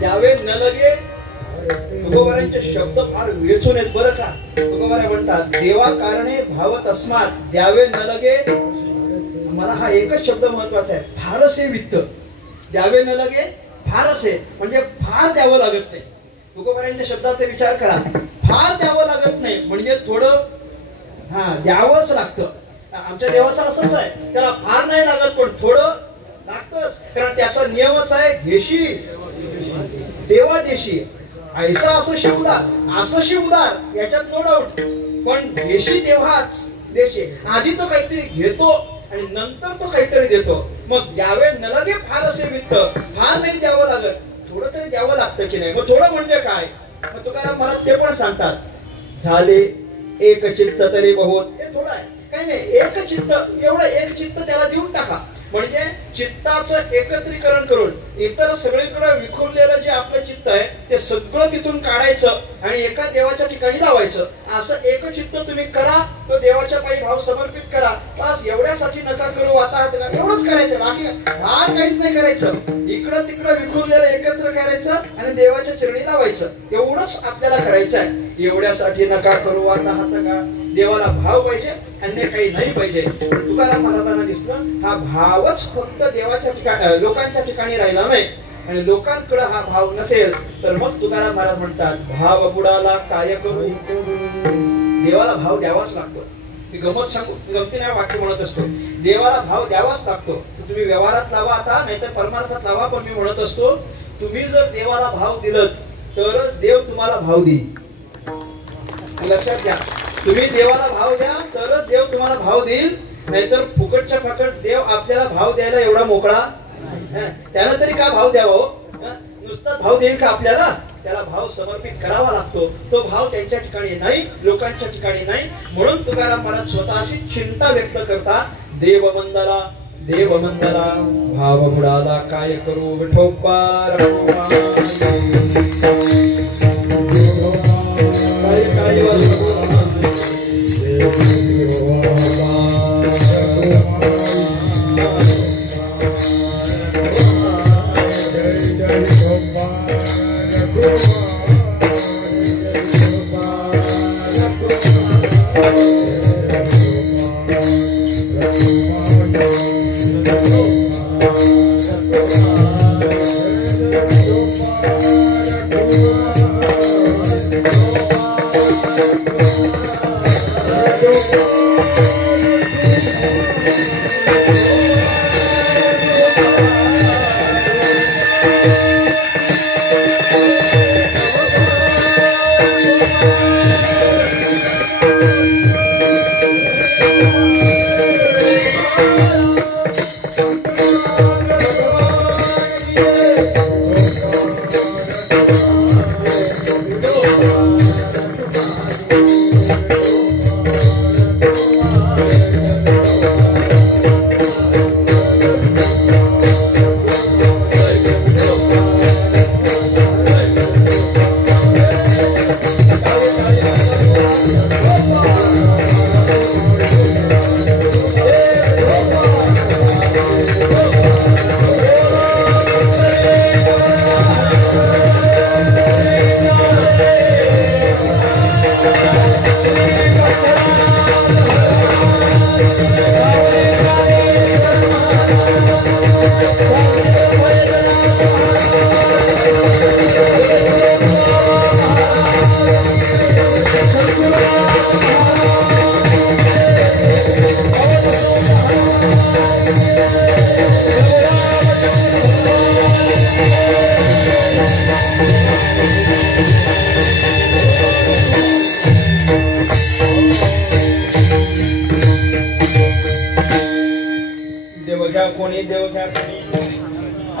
द्यावे न लगे तुकोबारांचे शब्द फार वेचून आहेत बरं का. तुकोबारा म्हणतात देवा कारणे भावत अस्मात द्यावे न लगे. मला हा एकच शब्द महत्वाचा आहे, फारसे वित्त. द्यावे न लगे फारसे म्हणजे फार द्यावं लागत नाही. तुकोबारांच्या शब्दाचा विचार करा, फार द्यावं लागत नाही म्हणजे थोडं द्यावंच लागतं. आमच्या देवाचं असंच आहे, त्याला फार नाही लागत पण थोडं लागतच, कारण त्याचा नियमच आहे घेशी देवा देशी. ऐसा असं शिवदार असं शिवदार याच्यात नो डाऊट, पण देशी देवाच देशी. आधी तो काहीतरी घेतो आणि नंतर तो काहीतरी देतो. मग द्यावे न लगे फार असे वित्त, फार नाही द्यावं लागत, थोडं तरी द्यावं लागतं की नाही. मग थोडं म्हणजे काय, मग तुकाराम महाराज ते पण सांगतात, झाले एक चित्त तरी बहुत. हे थोडं आहे, काही नाही, एक चित्त, एवढं एक चित्त त्याला देऊन टाका. म्हणजे चित्ताचं एकत्रीकरण करून इतर सगळीकडे विखुरलेलं जे आपलं चित्त आहे ते सगळं तिथून काढायचं आणि एका देवाच्या ठिकाणी लावायचं. असं एक चित्त तुम्ही करा, तो देवाच्या पायी भाव समर्पित करा. बस एवढ्यासाठी नका करू आता एवढंच करायचं, बाकी फार काहीच नाही करायचं. इकडं तिकडं विखुरलेलं एकत्र करायचं आणि देवाच्या चरणी लावायचं, एवढंच आपल्याला करायचं आहे. एवढ्यासाठी नका करू आता हात का. देवाला भाव पाहिजे, अन्य काही नाही पाहिजे. तुकाराम महाराजांना दिसलं हा भावच फक्त देवाच्या ठिकाणी लोकांच्या ठिकाणी राहिला नाही, आणि लोकांकडे हा भाव नसेल तर मग तुकाराम महाराज म्हणतात भाव बुडाला काय करू. देवाला भाव द्यावाच लागतो. मी गमत सांगू, गमतीने वाक्य म्हणत असतो, देवाला भाव द्यावाच लागतो. तुम्ही व्यवहारात लावा आता, नाहीतर परमार्थात लावा, पण मी म्हणत असतो तुम्ही जर देवाला भाव दिलत तर देव तुम्हाला भाव देईल. लक्षात घ्या, तुम्ही देवाला भाव द्या तरच देव तुम्हाला भाव देईल. नाहीतर फुकटच्या फाकट देव आपल्याला भाव द्यायला एवढा मोकळा त्याला तरी का भाव द्यावा हो? नुसता भाव देईल का आपल्याला? त्याला भाव समर्पित करावा लागतो. तो भाव त्यांच्या ठिकाणी नाही, लोकांच्या ठिकाणी नाही. म्हणून तुकाराम महाराज स्वतःची चिंता व्यक्त करतात. देव मंदला भाव बुडाला काय करू विठोबा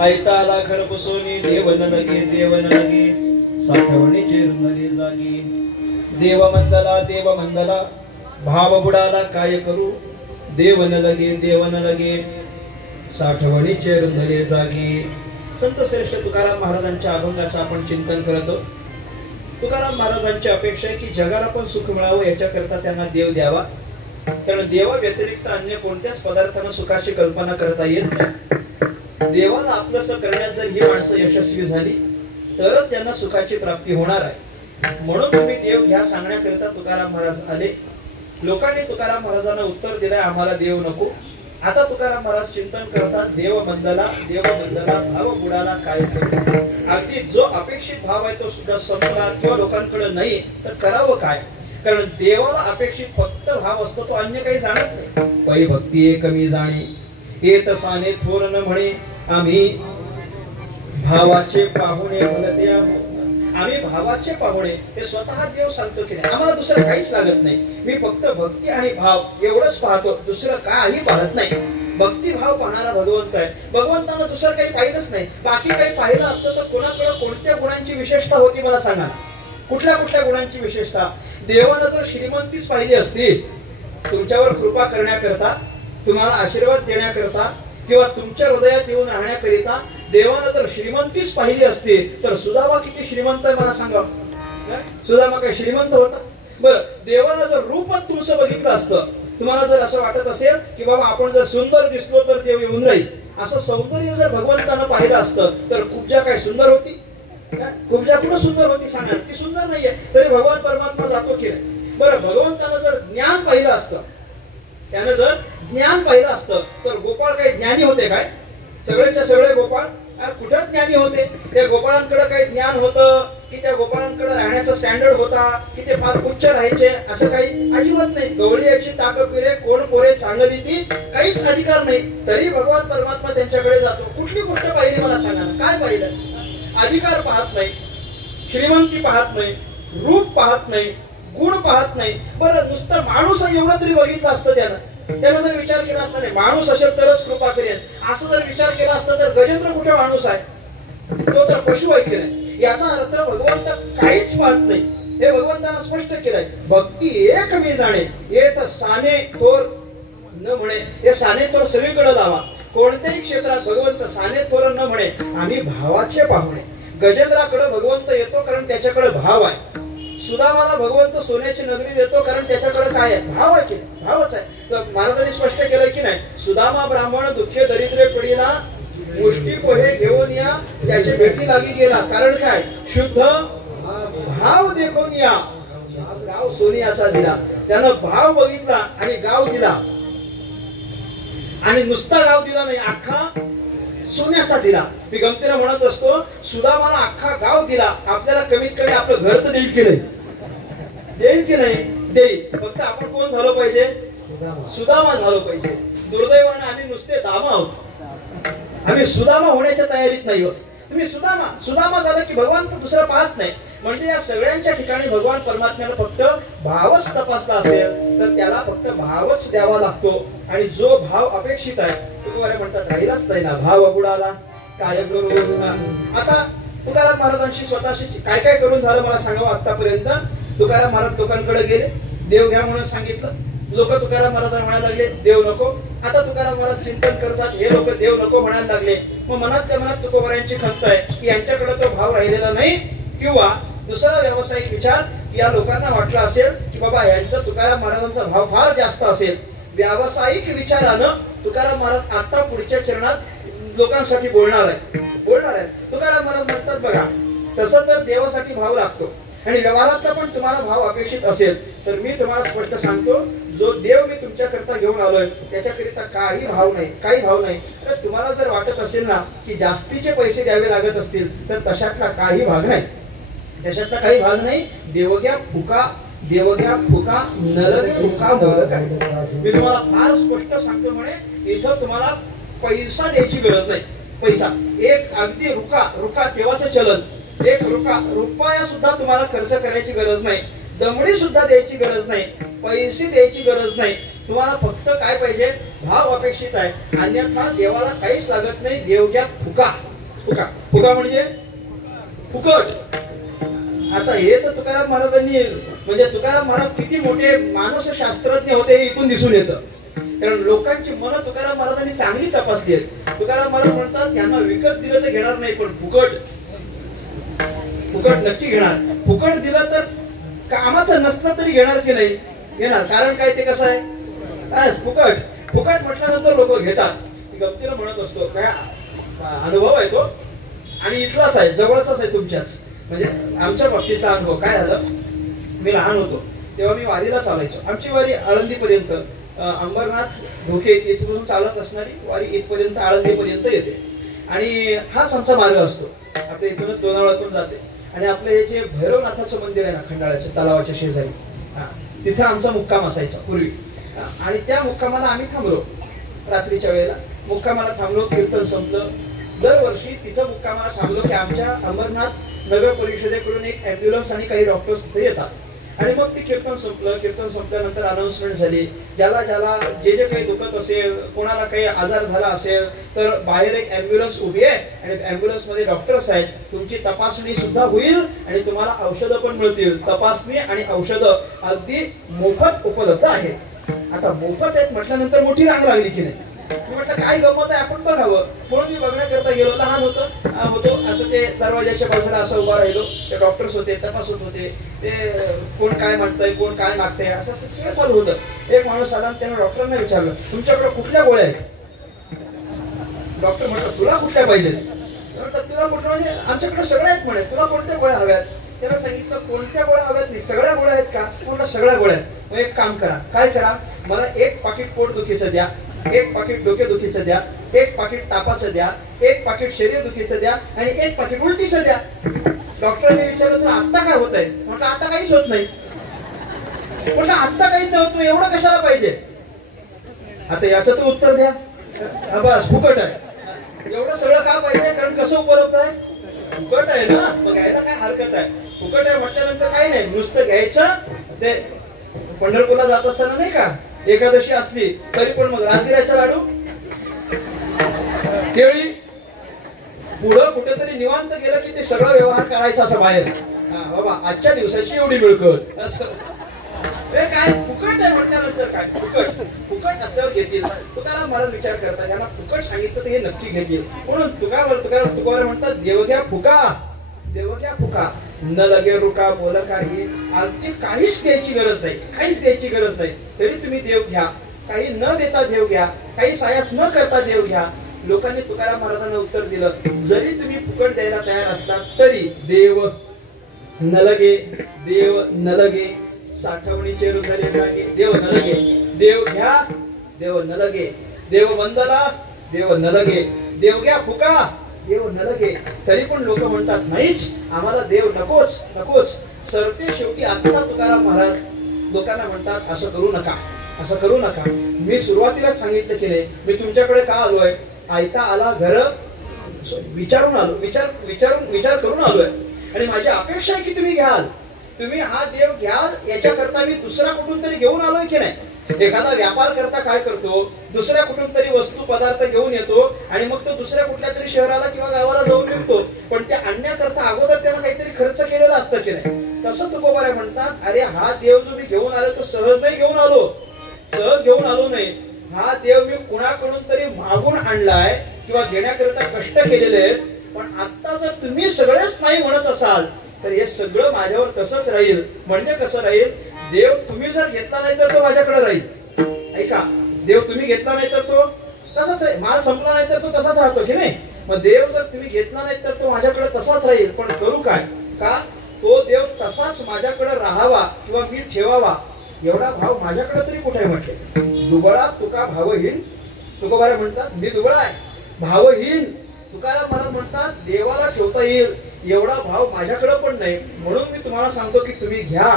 ऐताला घर बसोनी देवन लगे साठवणीचे रुंदले जागी. देव मंदला भाव बुडाला काय करू देवन लगे साठवणीचे रुंदले जागी. संत श्रेष्ठ तुकाराम महाराजांच्या अभंगाचं आपण चिंतन करत आहोत. तुकाराम महाराजांची अपेक्षा आहे की जगाला पण सुख मिळावं याच्याकरता त्यांना देव द्यावा. कारण देवा व्यतिरिक्त अन्य कोणत्याच पदार्थांना सुखाची कल्पना करता येत नाही. देवाला आपलंसं करण्यात जर ही माणसं यशस्वी झाली तरच त्यांना सुखाची प्राप्ती होणार आहे. म्हणून तुम्ही देव घ्या सांगण्याकरिता तुकाराम महाराज आले. लोकांनी तुकाराम महाराजांना उत्तर दिलंय आम्हाला देव नको. आता तुकाराम महाराज चिंतन करतात देव मंदला भाव बुडाला काय करू. अगदी जो अपेक्षित भाव आहे तो सुद्धा संपला किंवा लोकांकडे नाही तर करावं काय. कारण देवाला अपेक्षित फक्त भाव असतो, तो अन्य काही जाणत नाही. पै भक्ती कमी जाणे येत साने थोर न म्हणे आम्ही भावाचे पाहुणे बोलते आहोत. आम्ही भावाचे पाहुणे ते स्वतः देव सांगतो की आम्हाला दुसरं काहीच लागत नाही. मी फक्त भक्ती आणि भाव एवढंच पाहतो, दुसरं काही पाहत नाही. भक्ती भाव पाहणारा भगवंत आहे. भगवंतानं दुसरं काही पाहिलंच नाही. बाकी काही पाहिलं असतं तर कोणाकडे कोणत्या गुणांची विशेषता होती मला सांगा. कुठल्या गुणांची विशेषता. देवानं जर श्रीमंतीच पाहिली असती तुमच्यावर कृपा करण्याकरता, तुम्हाला आशीर्वाद देण्याकरता किंवा तुमच्या हृदयात येऊन राहण्याकरिता देवानं जर श्रीमंतीच पाहिली असती तर सुदामा किती श्रीमंत आहे मला सांगा. सुदामा काय श्रीमंत होता? बरं, देवानं जर रूपच तुमचं बघितलं असतं, तुम्हाला जर असं वाटत असेल की बाबा आपण जर सुंदर दिसलो तर देव येऊन राहील, असं सौंदर्य जर भगवंतानं पाहिलं असतं तर कुब्जा काय सुंदर होती? कुब्जा कुठं सुंदर होती सांगा. ती सुंदर नाहीये तरी भगवान परमात्मा जातो की नाही. बरं, भगवंतानं जर ज्ञान पाहिलं असतं, त्यानं जर ज्ञान पाहिलं असतं तर गोपाळ काही ज्ञानी होते काय? सगळेच्या सगळे गोपाळ कुठं ज्ञानी होते? त्या गोपाळांकडे काही ज्ञान होतं की त्या गोपाळांकडे राहण्याचा स्टँडर्ड होता की ते फार उच्च राहायचे? असं काही अजिबात नाही. गवळीची ताक पिरे कोण पोरे चांगली ती काहीच अधिकार नाही. तरी भगवान परमात्मा त्यांच्याकडे जातो. कुठली गोष्ट पाहिली मला सांगा ना. काय पाहिलं? अधिकार पाहत नाही, श्रीमंती पाहत नाही, रूप पाहत नाही, गुण पाहत नाही. बरं, नुसतं माणूस एवढं तरी बघितलं असतं त्यानं. त्याला जर विचार केला असता नाही माणूस असेल तरच कृपा करेल असं जर विचार केला असता तर गजेंद्र कुठे माणूस आहे, तो तर पशु आहे की नाही. याचा अर्थ भगवंत काहीच पाहत नाही हे भगवंतानं स्पष्ट केलंय. भक्ती एक मी जाणे येत साने थोर न म्हणे. हे साने थोर सगळीकडे लावा. कोणत्याही क्षेत्रात भगवंत साने थोर न म्हणे आम्ही भावाचे पाहुणे. गजेंद्राकडे भगवंत येतो कारण त्याच्याकडे भाव आहे. सुदामाला भगवंत सोन्याची नगरी देतो कारण त्याच्याकडे काय आहे, भाव आहे की भावच आहे. तर महाराजांनी स्पष्ट केलं की नाही, सुदामा ब्राह्मण दुःखे दरिद्रे पडीला मुष्टी पोहे घेऊन या त्याचे भेटी लागी गेला. कारण काय, शुद्ध भाव देखून या. गाव सोनी असा दिला. त्यानं भाव बघितला आणि गाव दिला. आणि नुसता गाव दिला नाही, अख्खा सोन्याचा दिला. मी गमतीनं म्हणत असतो, सुदामाला अख्खा गाव दिला. आपल्याला कमीत कमी आपलं घर तर देईल की नाही, देईल की नाही, देईल. फक्त आपण कोण झालो पाहिजे, सुदामा झालो पाहिजे. दुर्दैवाने आम्ही नुसते दामा आहोत. आम्ही सुदामा होण्याच्या तयारीत नाही होत. तुम्ही सुदामा झालं की भगवान तर दुसरा पाहत नाही. म्हणजे या सगळ्यांच्या ठिकाणी भगवान परमात्म्याला फक्त भावच तपासला असेल तर त्याला फक्त भावच द्यावा लागतो. आणि जो भाव अपेक्षित आहे तो म्हणतात राहिलाच नाही ना, भाव बुडाला काय करू. आता तुकाराम महाराजांशी स्वतःशी काय काय करून झालं मला सांगावं. आतापर्यंत तुकाराम महाराज लोकांकडे गेले, देव घ्या म्हणून सांगितलं. लोक तुकाराम महाराजांना म्हणायला लागले देव नको. आता तुकाराम महाराज चिंतन करतात, हे लोक देव नको म्हणायला लागले. मग मनातल्या मनात तुकोबारायांची खंत आहे की यांच्याकडे तो भाव राहिलेला नाही. किंवा दुसरा व्यावसायिक विचार की या लोकांना वाटलं असेल की बाबा यांचा तुकाराम महाराजांचा भाव फार जास्त असेल. व्यावसायिक विचारानं तुकाराम महाराज आता पुढच्या चरणात लोकांसाठी बोलणार आहे. तुकाराम महाराज म्हणतात बघा, तसं तर देवासाठी भाव लागतो आणि व्यवहारातला पण तुम्हाला भाव अपेक्षित असेल तर मी तुम्हाला स्पष्ट सांगतो, जो देव मी तुमच्याकरता घेऊन आलोय त्याच्याकरिता काही भाव नाही. तर तुम्हाला जर वाटत असेल ना की जास्तीचे पैसे द्यावे लागत असतील तर तशातला काही भाग नाही. देवग्या फुका नरदे रुका मोरक आहे. मी तुम्हाला फार स्पष्ट सांगतो, म्हणे इथं तुम्हाला पैसा द्यायची गरज नाही. पैसा एक अगदी रुका तेव्हाचं चलन, एक रुपया सुद्धा तुम्हाला खर्च करायची गरज नाही. दमडी सुद्धा द्यायची गरज नाही. पैसे द्यायची गरज नाही. तुम्हाला फक्त काय पाहिजे, भाव अपेक्षित आहे. अन्यथा देवाला काहीच लागत नाही. देवच्या फुका म्हणजे फुकट. आता हे तर तुकाराम महाराजांनी, म्हणजे तुकाराम महाराज किती मोठे मानसशास्त्रज्ञ होते हे इथून दिसून येतं. कारण लोकांची मन तुकाराम महाराजांनी चांगली तपासली आहेत. तुकाराम महाराज म्हणतात यांना विकत दिलं तर घेणार नाही, पण फुकट नक्की घेणार. फुकट दिलं तर कामाचं नसलं तरी घेणार की नाही, घेणार. कारण काय, ते कसं आहे, फुकट म्हटल्यानंतर लोक घेतात. गमतीनं म्हणत असतो, काय अनुभव आहे तो आणि इथलाच आहे, जवळचाच आहे तुमच्याच. म्हणजे आमच्या बाबतीतला अनुभव काय झालं, मी लहान होतो तेव्हा मी वारीला चालायचो. आमची वारी आळंदीपर्यंत, अंबरनाथ धोके इथून चालत असणारी वारी इथपर्यंत आळंदीपर्यंत येते. आणि हाच आमचा मार्ग असतो. आपल्या इथूनच लोणावळ्यातून जाते आणि आपलं हे जे भैरवनाथाचं मंदिर आहे ना खंडाळ्याच्या तलावाच्या शेजारी, तिथे आमचा मुक्काम असायचा पूर्वी. आणि त्या मुक्कामाला आम्ही थांबलो. रात्रीच्या वेळेला मुक्कामाला थांबलो, कीर्तन संपलं. दरवर्षी तिथं मुक्कामाला थांबलो की आमच्या अंबरनाथ नगर परिषदेकडून एक ॲम्ब्युलन्स आणि काही डॉक्टर्स तिथे येतात. आणि मग ते कीर्तन संपल्यानंतर अनाउन्समेंट झाली, ज्याला जे काही दुखत असेल, कोणाला काही आजार झाला असेल तर बाहेर एक ॲम्ब्युलन्स उभी आहे आणि ॲम्ब्युलन्स मध्ये डॉक्टर्स आहेत. तुमची तपासणी सुद्धा होईल आणि तुम्हाला औषधं पण मिळतील. तपासणी आणि औषधं अगदी मोफत उपलब्ध आहेत. आता मोफत आहेत म्हटल्यानंतर मोठी रांग लागली की नाही. मी म्हटलं काय गमत आहे, आपण बघावं. म्हणून मी बघण्याकरता गेलो. लहान होतो असं ते दरवाजाच्या बाजूला असं उभा राहिलो. ते डॉक्टर्स होते, तपासत होते. ते कोण काय म्हणतंय, कोण काय मागतंय, असं सगळं चालू होतं. एक माणूस आला आणि त्यानं डॉक्टरांना विचारलं, तुमच्याकडे कुठल्या गोळ्या आहेत. डॉक्टर म्हटलं तुला कुठल्या पाहिजेत. तुला कुठल्या म्हणजे आमच्याकडे सगळ्या आहेत म्हणे, तुला कोणत्या गोळ्या हव्यात. त्याला सांगितलं कोणत्या गोळ्या हव्यात नाही, सगळ्या गोळ्या आहेत का. कोणत्या सगळ्या गोळ्या आहेत. मग एक काम करा, काय करा, मला एक पाकिट पोटदुखीचं द्या, एक पाकिट डोकेदुखीचं द्या, एक पाकिट तापाचं द्या, एक पाकिट शरीरदुखीचं द्या आणि एक पाकिट उलटीचं द्या. डॉक्टरांनी विचारलं तुला आता काय होत आहे. म्हटलं आता काहीच होत नाही. म्हटलं आता काहीच नाही होत, तू एवढं कशाला पाहिजे. आता याचं तर उत्तर द्या. बस फुकट आहे. एवढं सगळं का पाहिजे, कारण कसं उपलब्ध आहे, फुकट आहे ना, मग घ्यायला काय हरकत आहे. फुकट आहे म्हटल्यानंतर काही नाही, नुसतं घ्यायचं. ते पंढरपूरला जात असताना नाही का एकादशी असली तरी पण मग राजगिऱ्याचा लाडू, केळी, पुढं कुठेतरी निवांत गेलं की ते सगळं व्यवहार करायचा असं बाहेर. बाबा आजच्या दिवसाची एवढी मिळकत असं काय फुकट आहे म्हटल्यानंतर काय फुकट असल्यावर घेतील. तुकाराम महाराज विचार करतात ज्यांना फुकट सांगितलं तर हे नक्की घेतील. म्हणून तुकाराम म्हणतात देव घ्या फुका न लगे रुका बोल काही. अगदी काहीच द्यायची गरज नाही तरी तुम्ही देव घ्या. काही न देता देव घ्या, काही सायास न करता देव घ्या. लोकांनी तुकाराम महाराजांना उत्तर दिलं जरी तुम्ही फुकट द्यायला तयार असलात तरी देव न लगे साठवणीचे रुंधले जागे. देव न लगे, देव घ्या देव न लगे, देव वंदला देव न लगे, देव घ्या फुका देव न लगे. तरी पण लोक म्हणतात नाहीच आम्हाला देव नकोच. सरते शेवटी आता तुकाराम महाराज लोकांना म्हणतात असं करू नका. मी सुरुवातीलाच सांगितलं की नाही मी तुमच्याकडे का आलोय. आयता आला घर विचारून आलोय आणि माझी अपेक्षा आहे की तुम्ही हा देव घ्याल. याच्याकरता मी दुसरा कुठून तरी घेऊन आलोय की नाही. एखादा व्यापार करता काय करतो, दुसऱ्या कुठून तरी वस्तू पदार्थ घेऊन येतो आणि मग तो दुसऱ्या कुठल्या तरी शहराला किंवा गावाला जाऊन विकतो. पण ते आणण्याकरता अगोदर त्यानं काहीतरी खर्च केलेला असतं की नाही. तसं तुकोबाराय म्हणतात अरे हा देव जो मी घेऊन आलो तो सहज घेऊन आलो नाही. हा देव मी कुणाकडून तरी मागून आणलाय किंवा घेण्याकरता कष्ट केलेले आहेत. पण आता जर तुम्ही सगळेच नाही म्हणत असाल तर हे सगळं माझ्यावर तसंच राहील. म्हणजे कसं राहील, देव तुम्ही जर घेतला नाही तर तो माझ्याकडे राहील. ऐका, देव तुम्ही घेतला नाही तर तो तसाच राहील. माल संपला नाही तर तो तसाच राहतो की नाही. मग देव जर तुम्ही घेतला नाही तर तो माझ्याकडे तसाच राहील. पण करू काय, का तो देव तसाच माझ्याकडे राहावा किंवा मी ठेवावा एवढा भाव माझ्याकडे तरी कुठे म्हटले. दुबळा तुका भावहीन. तुकोबाराय म्हणतात मी दुबळा आहे, भावहीन. तुकाराम महाराज म्हणतात देवाला ठेवता येईल एवढा भाव माझ्याकडे पण नाही. म्हणून मी तुम्हाला सांगतो की तुम्ही घ्या.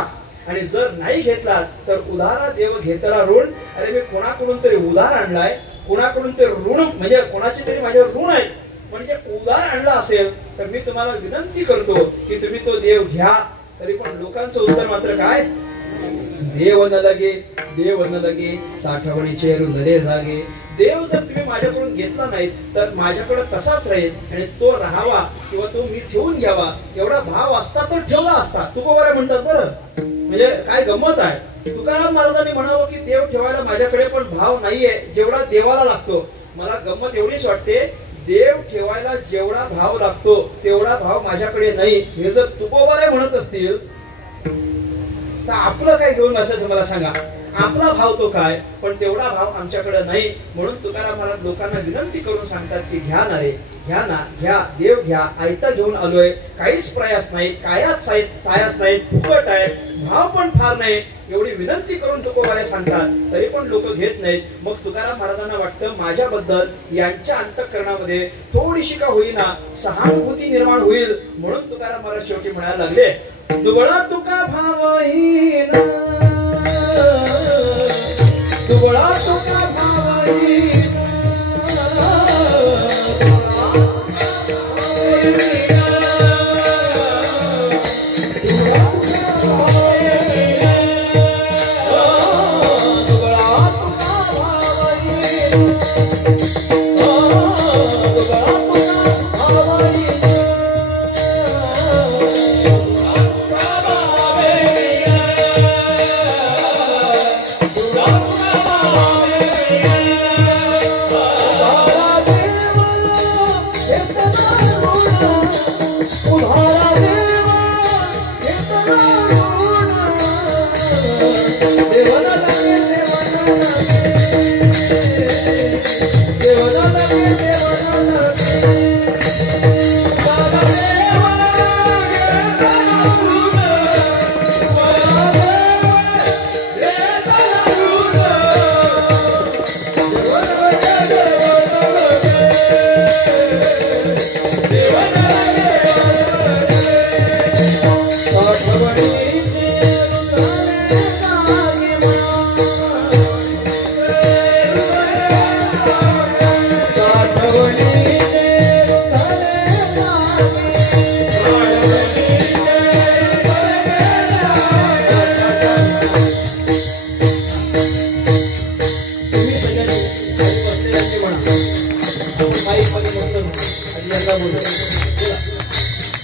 आणि जर नाही घेतला तर उधारा देव घेतला ऋण. अरे मी कोणाकडून तरी उधार आणलाय, कोणाकडून तरी ऋण म्हणजे कोणाची तरी माझ्यावर ऋण आहे म्हणजे उधार आणला असेल तर मी तुम्हाला विनंती करतो की तुम्ही तो देव घ्या. तरी पण लोकांचं उत्तर मात्र काय, देव न लगे साठवणीचे रुंधले जागे. देव जर तुम्ही माझ्याकडून घेतला नाही तर माझ्याकडे तसाच राहील आणि तो राहावा किंवा तो मी ठेवून घ्यावा एवढा भाव असता तर ठेवला असता. तुकोबाराय म्हणतात बरं म्हणजे काय गंमत आहे. तुकाराम महाराजांनी म्हणावं की देव ठेवायला माझ्याकडे पण भाव नाहीये जेवढा देवाला लागतो. मला गंमत एवढीच वाटते, देव ठेवायला जेवढा भाव लागतो तेवढा भाव माझ्याकडे नाही. हे जर तुकोबाराय म्हणत असतील तर आपलं काय घेऊन असायचं मला सांगा. आपला भाव तो काय, पण तेवढा भाव आमच्याकडे नाही. म्हणून तुकाराम महाराज लोकांना विनंती करून सांगतात की घ्या ना रे, घ्या ना, घ्या देव घ्या. आयता घेऊन आलोय, काहीच प्रयास नाही, कायात सायास नाही, फुकट आहे, भाव पण फार नाही. एवढी विनंती करून तुकोबाराय सांगतात तरी पण लोक घेत नाहीत. मग तुकाराम महाराजांना वाटतं माझ्याबद्दल यांच्या अंतःकरणामध्ये थोडीशी का होईना सहानुभूती निर्माण होईल. म्हणून तुकाराम महाराज शेवटी म्हणायला लागले दुबळा तुका भावहीन, दुबळा तुका भावहीन. बोला बोला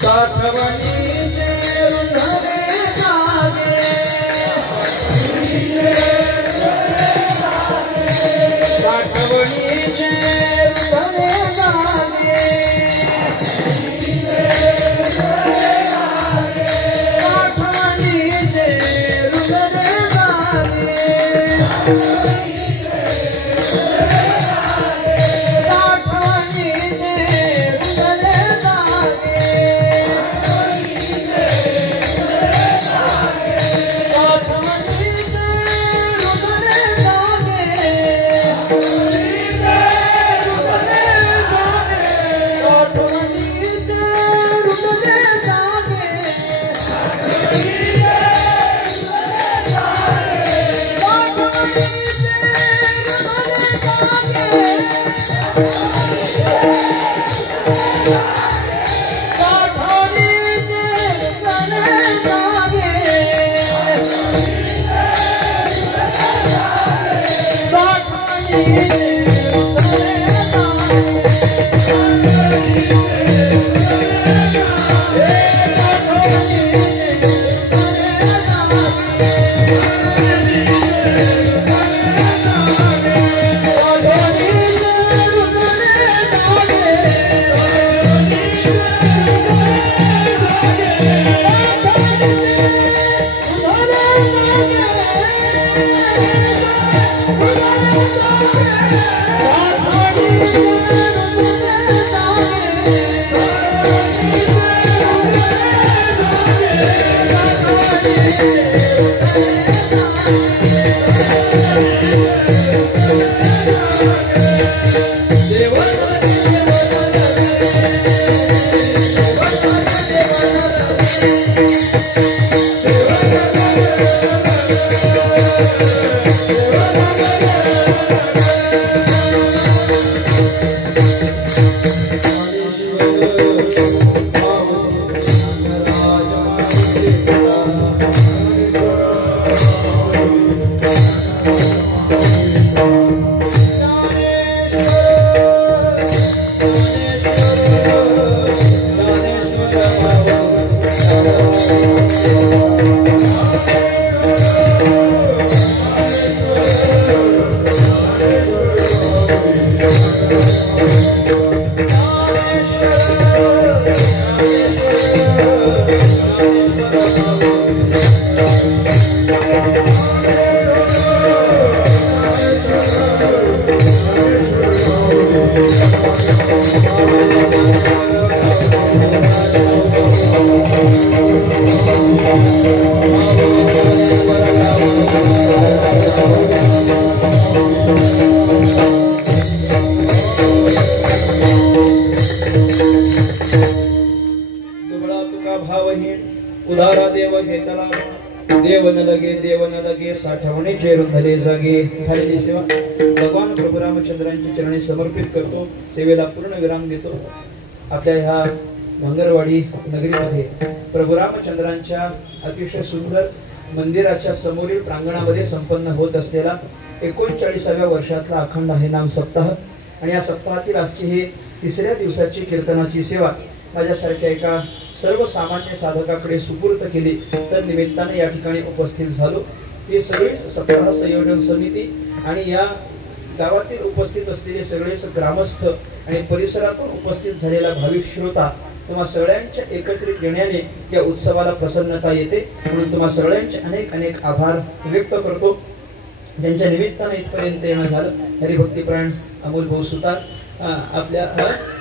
साठवणीचे रुंधले जागे साठवणीचे रुंधले जागे साठवणीचे रुंधले उदारा देव घेतला देव न लगे साठवणीचे रुंधले जागे झालेली सेवा भगवान प्रभू रामचंद्रांच्या चरणी समर्पित करतो सेवेला पूर्ण विराम देतो आपल्या ह्या भांगरवाडी नगरीमध्ये प्रभू रामचंद्रांच्या अतिशय सुंदर मंदिराच्या समोरील प्रांगणामध्ये संपन्न होत असलेला 39व्या वर्षातला अखंड आहे नाम सप्ताह आणि या सप्ताहातील आजची ही तिसऱ्या दिवसाची कीर्तनाची सेवा माझ्यासारख्या एका सर्वसामान्य साधकाकडे सुपूर्त केली तर निमित्ताने या ठिकाणी उपस्थित झालो ही सगळीच सप्ताह संयोजन समिती आणि या गावातील उपस्थित असलेले सगळेच ग्रामस्थ आणि परिसरातून उपस्थित झालेला भाविक श्रोता तुम्हा सगळ्यांच्या एकत्रित येण्याने या उत्सवाला प्रसन्नता येते म्हणून तुम्हा सगळ्यांचे अनेक अनेक आभार व्यक्त करतो ज्यांच्या निमित्ताने इथपर्यंत येणं झालं हरिभक्तीप्राण अमोल भाऊ सुतार आपल्या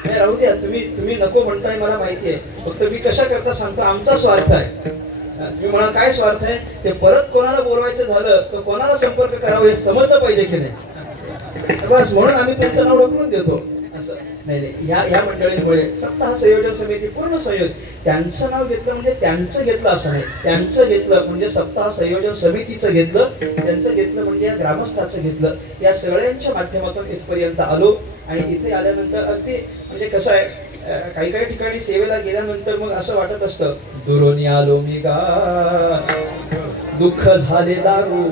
राहू द्या तुम्ही नको म्हणताय मला माहिती आहे फक्त मी कशा करता सांगतो आमचा स्वार्थ आहे तुम्ही म्हणा काय स्वार्थ आहे ते परत कोणाला बोलवायचं झालं तर कोणाला संपर्क करावा हे समजलं पाहिजे की नाही बस म्हणून आम्ही तुमचं नाव ढकलून देतो असं नाही या मंडळींमुळे सप्ताह संयोजन समिती पूर्ण संयोजन त्यांचं नाव घेतलं म्हणजे त्यांचं घेतलं असं नाही त्यांचं घेतलं म्हणजे सप्ताह संयोजन समितीचं घेतलं त्यांचं घेतलं म्हणजे या ग्रामस्थाचं घेतलं या सगळ्यांच्या माध्यमातून इथपर्यंत आलो आणि इथे आल्यानंतर अगदी म्हणजे कसं आहे काही काही ठिकाणी सेवेला गेल्यानंतर मग असं वाटत असतं दुरून आलो मी गा दुःख झाले दारू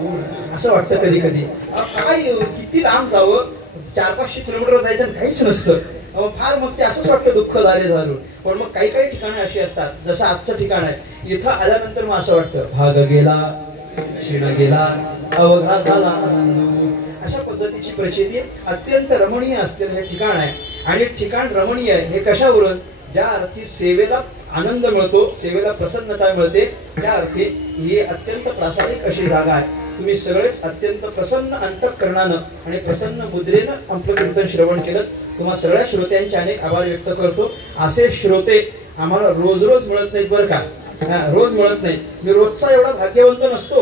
असं वाटतं कधी कधी काय किती लांब जावं 400-500 किलोमीटर जायचं काहीच नसतं फार मग ते असंच वाटतं दुःख झाले झालं. पण मग काही काही ठिकाणे अशी असतात, जसं आजचं ठिकाण आहे, इथं आल्यानंतर मग असं वाटतं भाग गेला, क्षीण गेला, अवघा झाला आनंद. अशा पद्धतीची प्रचिती अत्यंत रमणीय असलेलं हे ठिकाण आहे. आणि ठिकाण रमणीय आहे हे कशावरून? ज्या अर्थी सेवेला आनंद मिळतो, सेवेला प्रसन्नता मिळते, त्या अर्थी ही अत्यंत प्रासादिक अशी जागा आहे. तुम्ही सगळेच अत्यंत प्रसन्न अंतःकरणानं आणि प्रसन्न मुद्रेनं आपलं कीर्तन श्रवण केलं. तुम्हा सगळ्या श्रोत्यांचे अनेक आभार व्यक्त करतो. असे श्रोते आम्हाला रोज रोज मिळत नाहीत बरं का, रोज मिळत नाही. मी रोजचा एवढा भाग्यवंत नसतो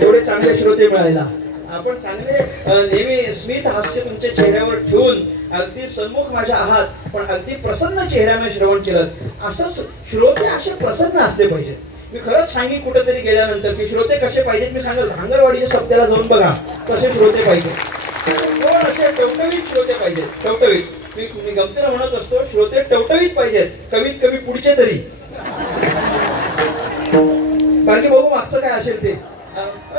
एवढे चांगले श्रोते मिळायला. आपण चांगले नेहमी स्मित हास्य तुमच्या चेहऱ्यावर ठेवून अगदी सन्मुख माझ्या आहात, पण अगदी प्रसन्न चेहऱ्याने श्रवण केलं. असंच श्रोते असे प्रसन्न असले पाहिजेत. मी खरंच सांगेन कुठेतरी गेल्यानंतर की श्रोते कसे पाहिजेत. मी सांगेल भांगरवाडीच्या सप्त्याला जाऊन बघा, तसे श्रोते पाहिजेत. कोण असे टवटवीत श्रोते पाहिजेत, टवटवीत. मी गमतीला म्हणत असतो, श्रोते टवटवीत पाहिजेत, कमीत कमी पुढचे तरी. बाकी बघू मागचं काय असेल ते.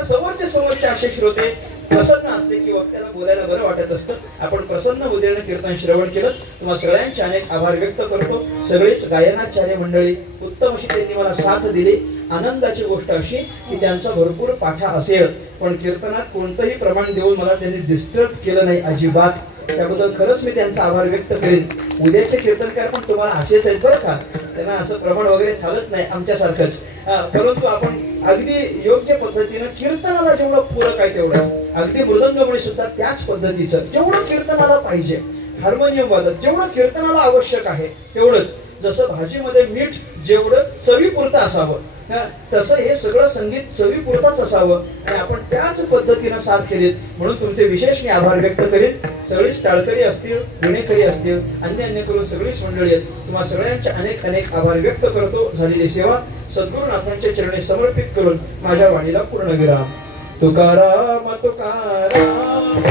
समोरचे असे श्रोते प्रसन्न असते की वक्त्याला बोलायला बरं वाटत असतं. आपण प्रसन्न बुद्धीने कीर्तन श्रवण केलं. तुम्हा सगळ्यांचे अनेक आभार व्यक्त करतो. सगळेच गायनाचार्य मंडळी उत्तम अशी त्यांनी मला साथ दिली. आनंदाची गोष्ट अशी की त्यांचा भरपूर पाठा असेल, पण कीर्तनात कोणतंही प्रमाण देऊन मला त्यांनी डिस्टर्ब केलं नाही अजिबात. त्याबद्दल खरंच मी त्यांचा आभार व्यक्त करेन. उद्याचे कीर्तनकार पण तुम्हाला असेच आहेत बरं का, त्यांना असं प्रमाण वगैरे चालत नाही आमच्यासारखंच. परंतु आपण अगदी योग्य पद्धतीनं कीर्तनाला जेवढं पूरक आहे तेवढं, अगदी मृदंगमुळे सुद्धा त्याच पद्धतीचं जेवढं कीर्तनाला पाहिजे, हार्मोनियम वादक जेवढं कीर्तनाला आवश्यक आहे तेवढंच. जसं भाजीमध्ये मीठ जेवढं चवीपुरतं असावं, तसं हे सगळं संगीत चवीपुरताच असावं आणि आपण त्याच पद्धतीनं साथ केलीत म्हणून तुमचे विशेष मी आभार व्यक्त करीन. सगळीच टाळकरी असतील, विणेकरी असतील, अन्य करून सगळीच मंडळी आहेत. तुम्हा सगळ्यांचे अनेक अनेक आभार व्यक्त करतो. झालेली सेवा सद्गुरुनाथांच्या चरणी समर्पित करून माझ्या वाणीला पूर्ण विराम. तुकाराम तुकाराम